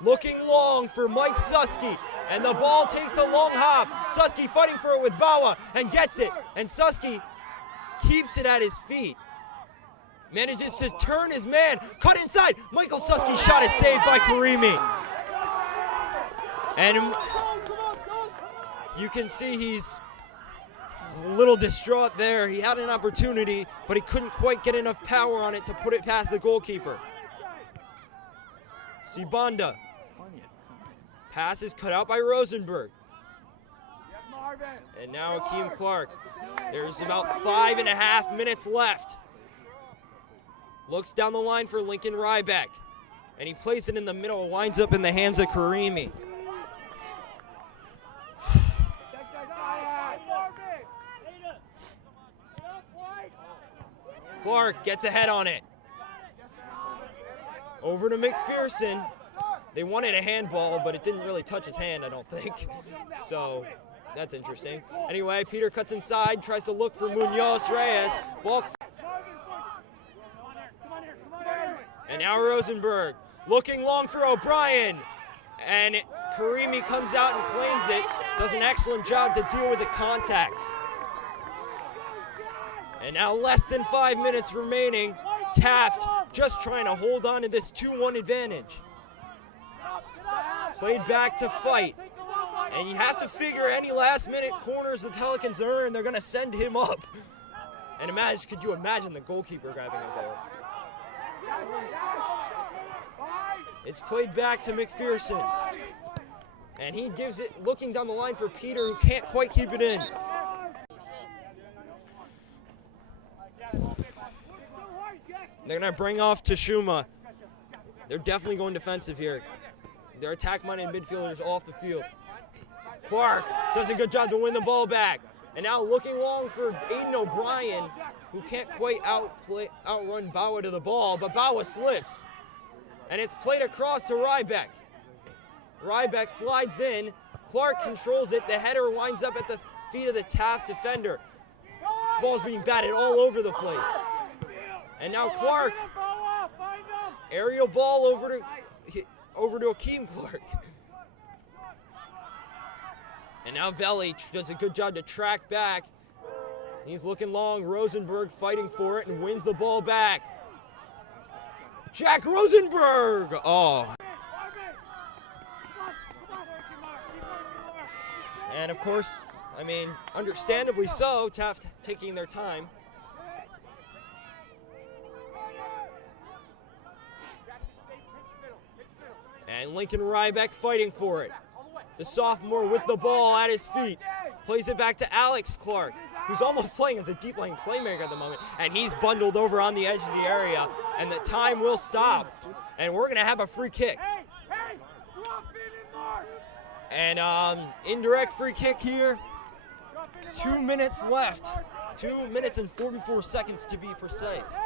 looking long for Mike Susky. And the ball takes a long hop. Susky fighting for it with Bawa and gets it. And Susky keeps it at his feet. Manages to turn his man. Cut inside. Michael Susky's shot is saved by Karimi. And you can see he's a little distraught there. He had an opportunity, but he couldn't quite get enough power on it to put it past the goalkeeper. Sibanda. Pass is cut out by Rosenberg. And now Akeem Clark. There's about 5.5 minutes left. Looks down the line for Lincoln Ryback. And he plays it in the middle, winds up in the hands of Karimi. Clark gets ahead on it. Over to McPherson. They wanted a handball, but it didn't really touch his hand, I don't think. So that's interesting. Anyway, Peter cuts inside, tries to look for Munoz Reyes. Ball. And now Rosenberg looking long for O'Brien. And Karimi comes out and claims it. Does an excellent job to deal with the contact. And now less than 5 minutes remaining. Taft just trying to hold on to this 2-1 advantage. Played back to Fight. And you have to figure any last-minute corners the Pelicans earn, they're going to send him up. And could you imagine the goalkeeper grabbing it there? It's played back to McPherson. And he gives it, looking down the line for Peter, who can't quite keep it in. They're going to bring off Tashuma. They're definitely going defensive here. Their attack-minded midfielders off the field. Clark does a good job to win the ball back. And now looking long for Aiden O'Brien, who can't quite outrun Bawa to the ball, but Bawa slips. And it's played across to Rybeck. Rybeck slides in. Clark controls it. The header winds up at the feet of the Taft defender. This ball's being batted all over the place. And now Clark, aerial ball over to Akeem Clark. And now Veli does a good job to track back. He's looking long. Rosenberg fighting for it and wins the ball back. Jack Rosenberg! Oh. And of course, I mean, understandably so, Taft taking their time. And Lincoln Rybeck fighting for it. The sophomore with the ball at his feet. Plays it back to Alex Clark, who's almost playing as a deep line playmaker at the moment. And he's bundled over on the edge of the area. And the time will stop. And we're going to have a free kick. And indirect free kick here. 2 minutes left. 2 minutes and 44 seconds to be precise.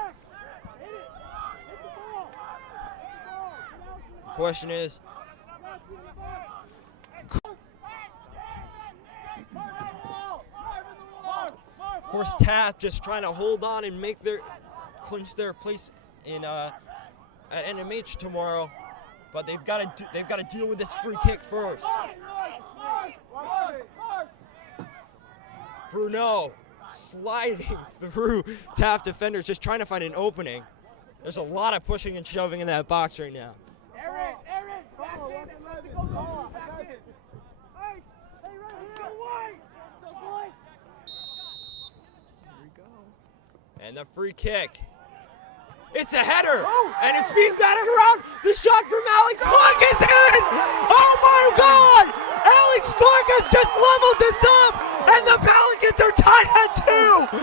The question is, of course, Taft just trying to hold on and clinch their place in at NMH tomorrow, but they've got to deal with this free kick first. Bruno sliding through Taft defenders, just trying to find an opening. There's a lot of pushing and shoving in that box right now. And the free kick. It's a header, and it's being batted around. The shot from Alex Clark is in! Oh my God! Alex Clark has just leveled this up, and the Pelicans are tied at 2.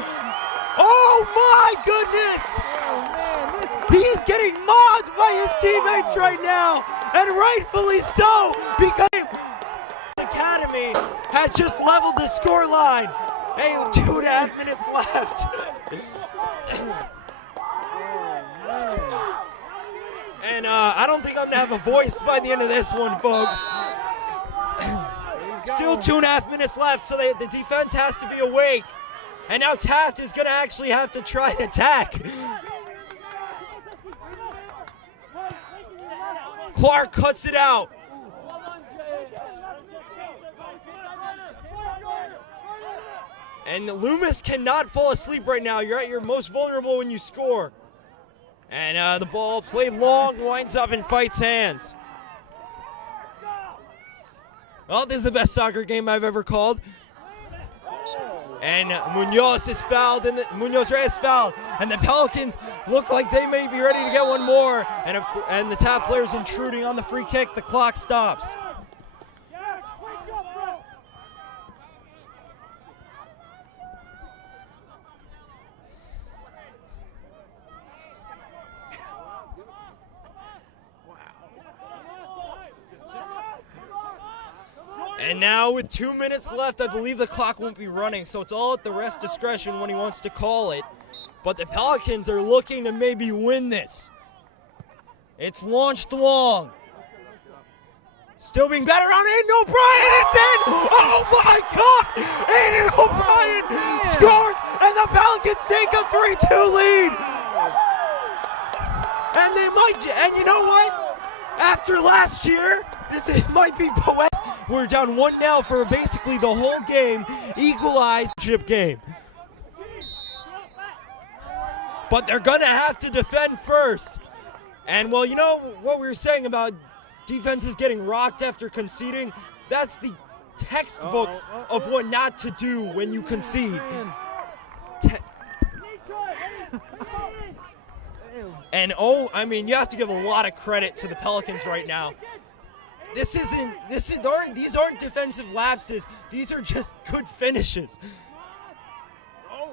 Oh my goodness! He's getting mobbed by his teammates right now, and rightfully so, because the Academy has just leveled the scoreline. Hey, 2.5 minutes left. And I don't think I'm gonna have a voice by the end of this one, folks. Still 2.5 minutes left, so the defense has to be awake. And now Taft is gonna actually have to try and attack. Clark cuts it out. And Loomis cannot fall asleep right now. You're at your most vulnerable when you score. And the ball played long, winds up and fights hands. Well, this is the best soccer game I've ever called. And Munoz is fouled, and Munoz Reyes fouled. And the Pelicans look like they may be ready to get one more. And the Taft player's intruding on the free kick. The clock stops. And now with 2 minutes left, I believe the clock won't be running, so it's all at the ref's discretion when he wants to call it. But the Pelicans are looking to maybe win this. It's launched long. Still being batted around. Aiden O'Brien, it's in! Oh my God! Aiden O'Brien scores, and the Pelicans take a 3-2 lead. And they might, and you know what? After last year, might be poetic. We're down 1-0 for basically the whole game, equalized chip game. But they're gonna have to defend first. And well, you know what we were saying about defenses getting rocked after conceding? That's the textbook of what not to do when you concede. And I mean, you have to give a lot of credit to the Pelicans right now. These aren't defensive lapses. These are just good finishes. Oh,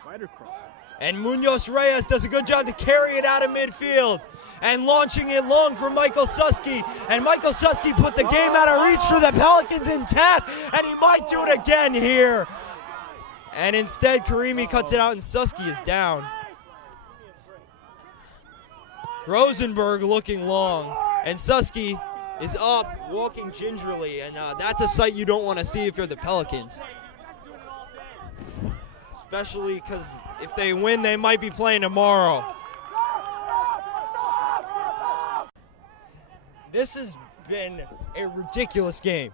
spider crawl. And Munoz Reyes does a good job to carry it out of midfield. And launching it long for Michael Susky. And Michael Susky put the game out of reach for the Pelicans in Taft. And he might do it again here. And instead, Karimi cuts it out and Susky is down. Rosenberg looking long. And Susky is up, walking gingerly. And that's a sight you don't want to see if you're the Pelicans. Especially because if they win, they might be playing tomorrow. This has been a ridiculous game.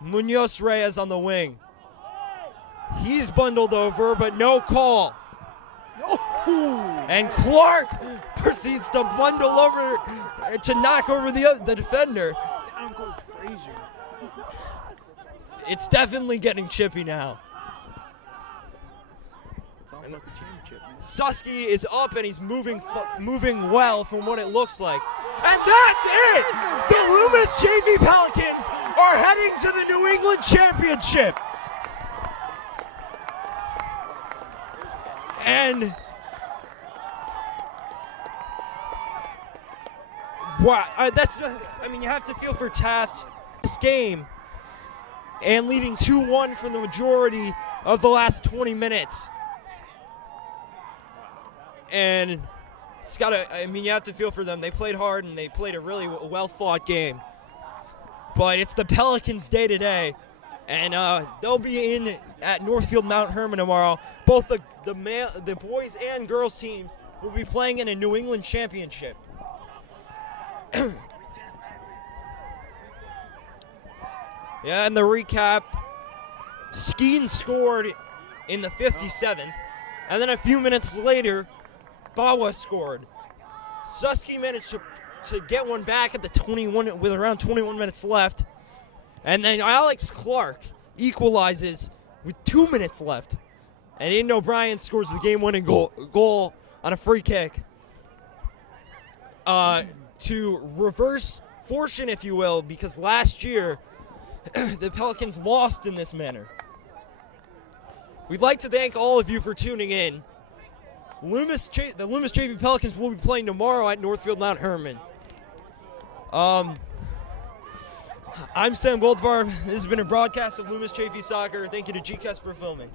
Munoz Reyes on the wing. He's bundled over, but no call. And Clark proceeds to bundle over to knock over the defender. It's definitely getting chippy now. Susky is up and he's moving well from what it looks like. And that's it! The Loomis JV Pelicans are heading to the New England Championship. And wow, you have to feel for Taft this game and leading 2-1 for the majority of the last 20 minutes. And you have to feel for them. They played hard and they played a really well-fought game. But it's the Pelicans' day today. And they'll be in at Northfield Mount Herman tomorrow. Both the boys and girls teams will be playing in a New England championship. Yeah, and the recap, Skeen scored in the 57th. And then a few minutes later, Bawa scored. Susky managed to get one back at the 21 with around 21 minutes left. And then Alex Clark equalizes with 2 minutes left. And Aiden O'Brien scores the game-winning goal on a free kick. To reverse fortune, if you will, because last year the Pelicans lost in this manner. We'd like to thank all of you for tuning in. The Loomis JV Pelicans will be playing tomorrow at Northfield Mount Herman. I'm Sam Goldfarb. This has been a broadcast of Loomis JV Soccer. Thank you to GCast for filming.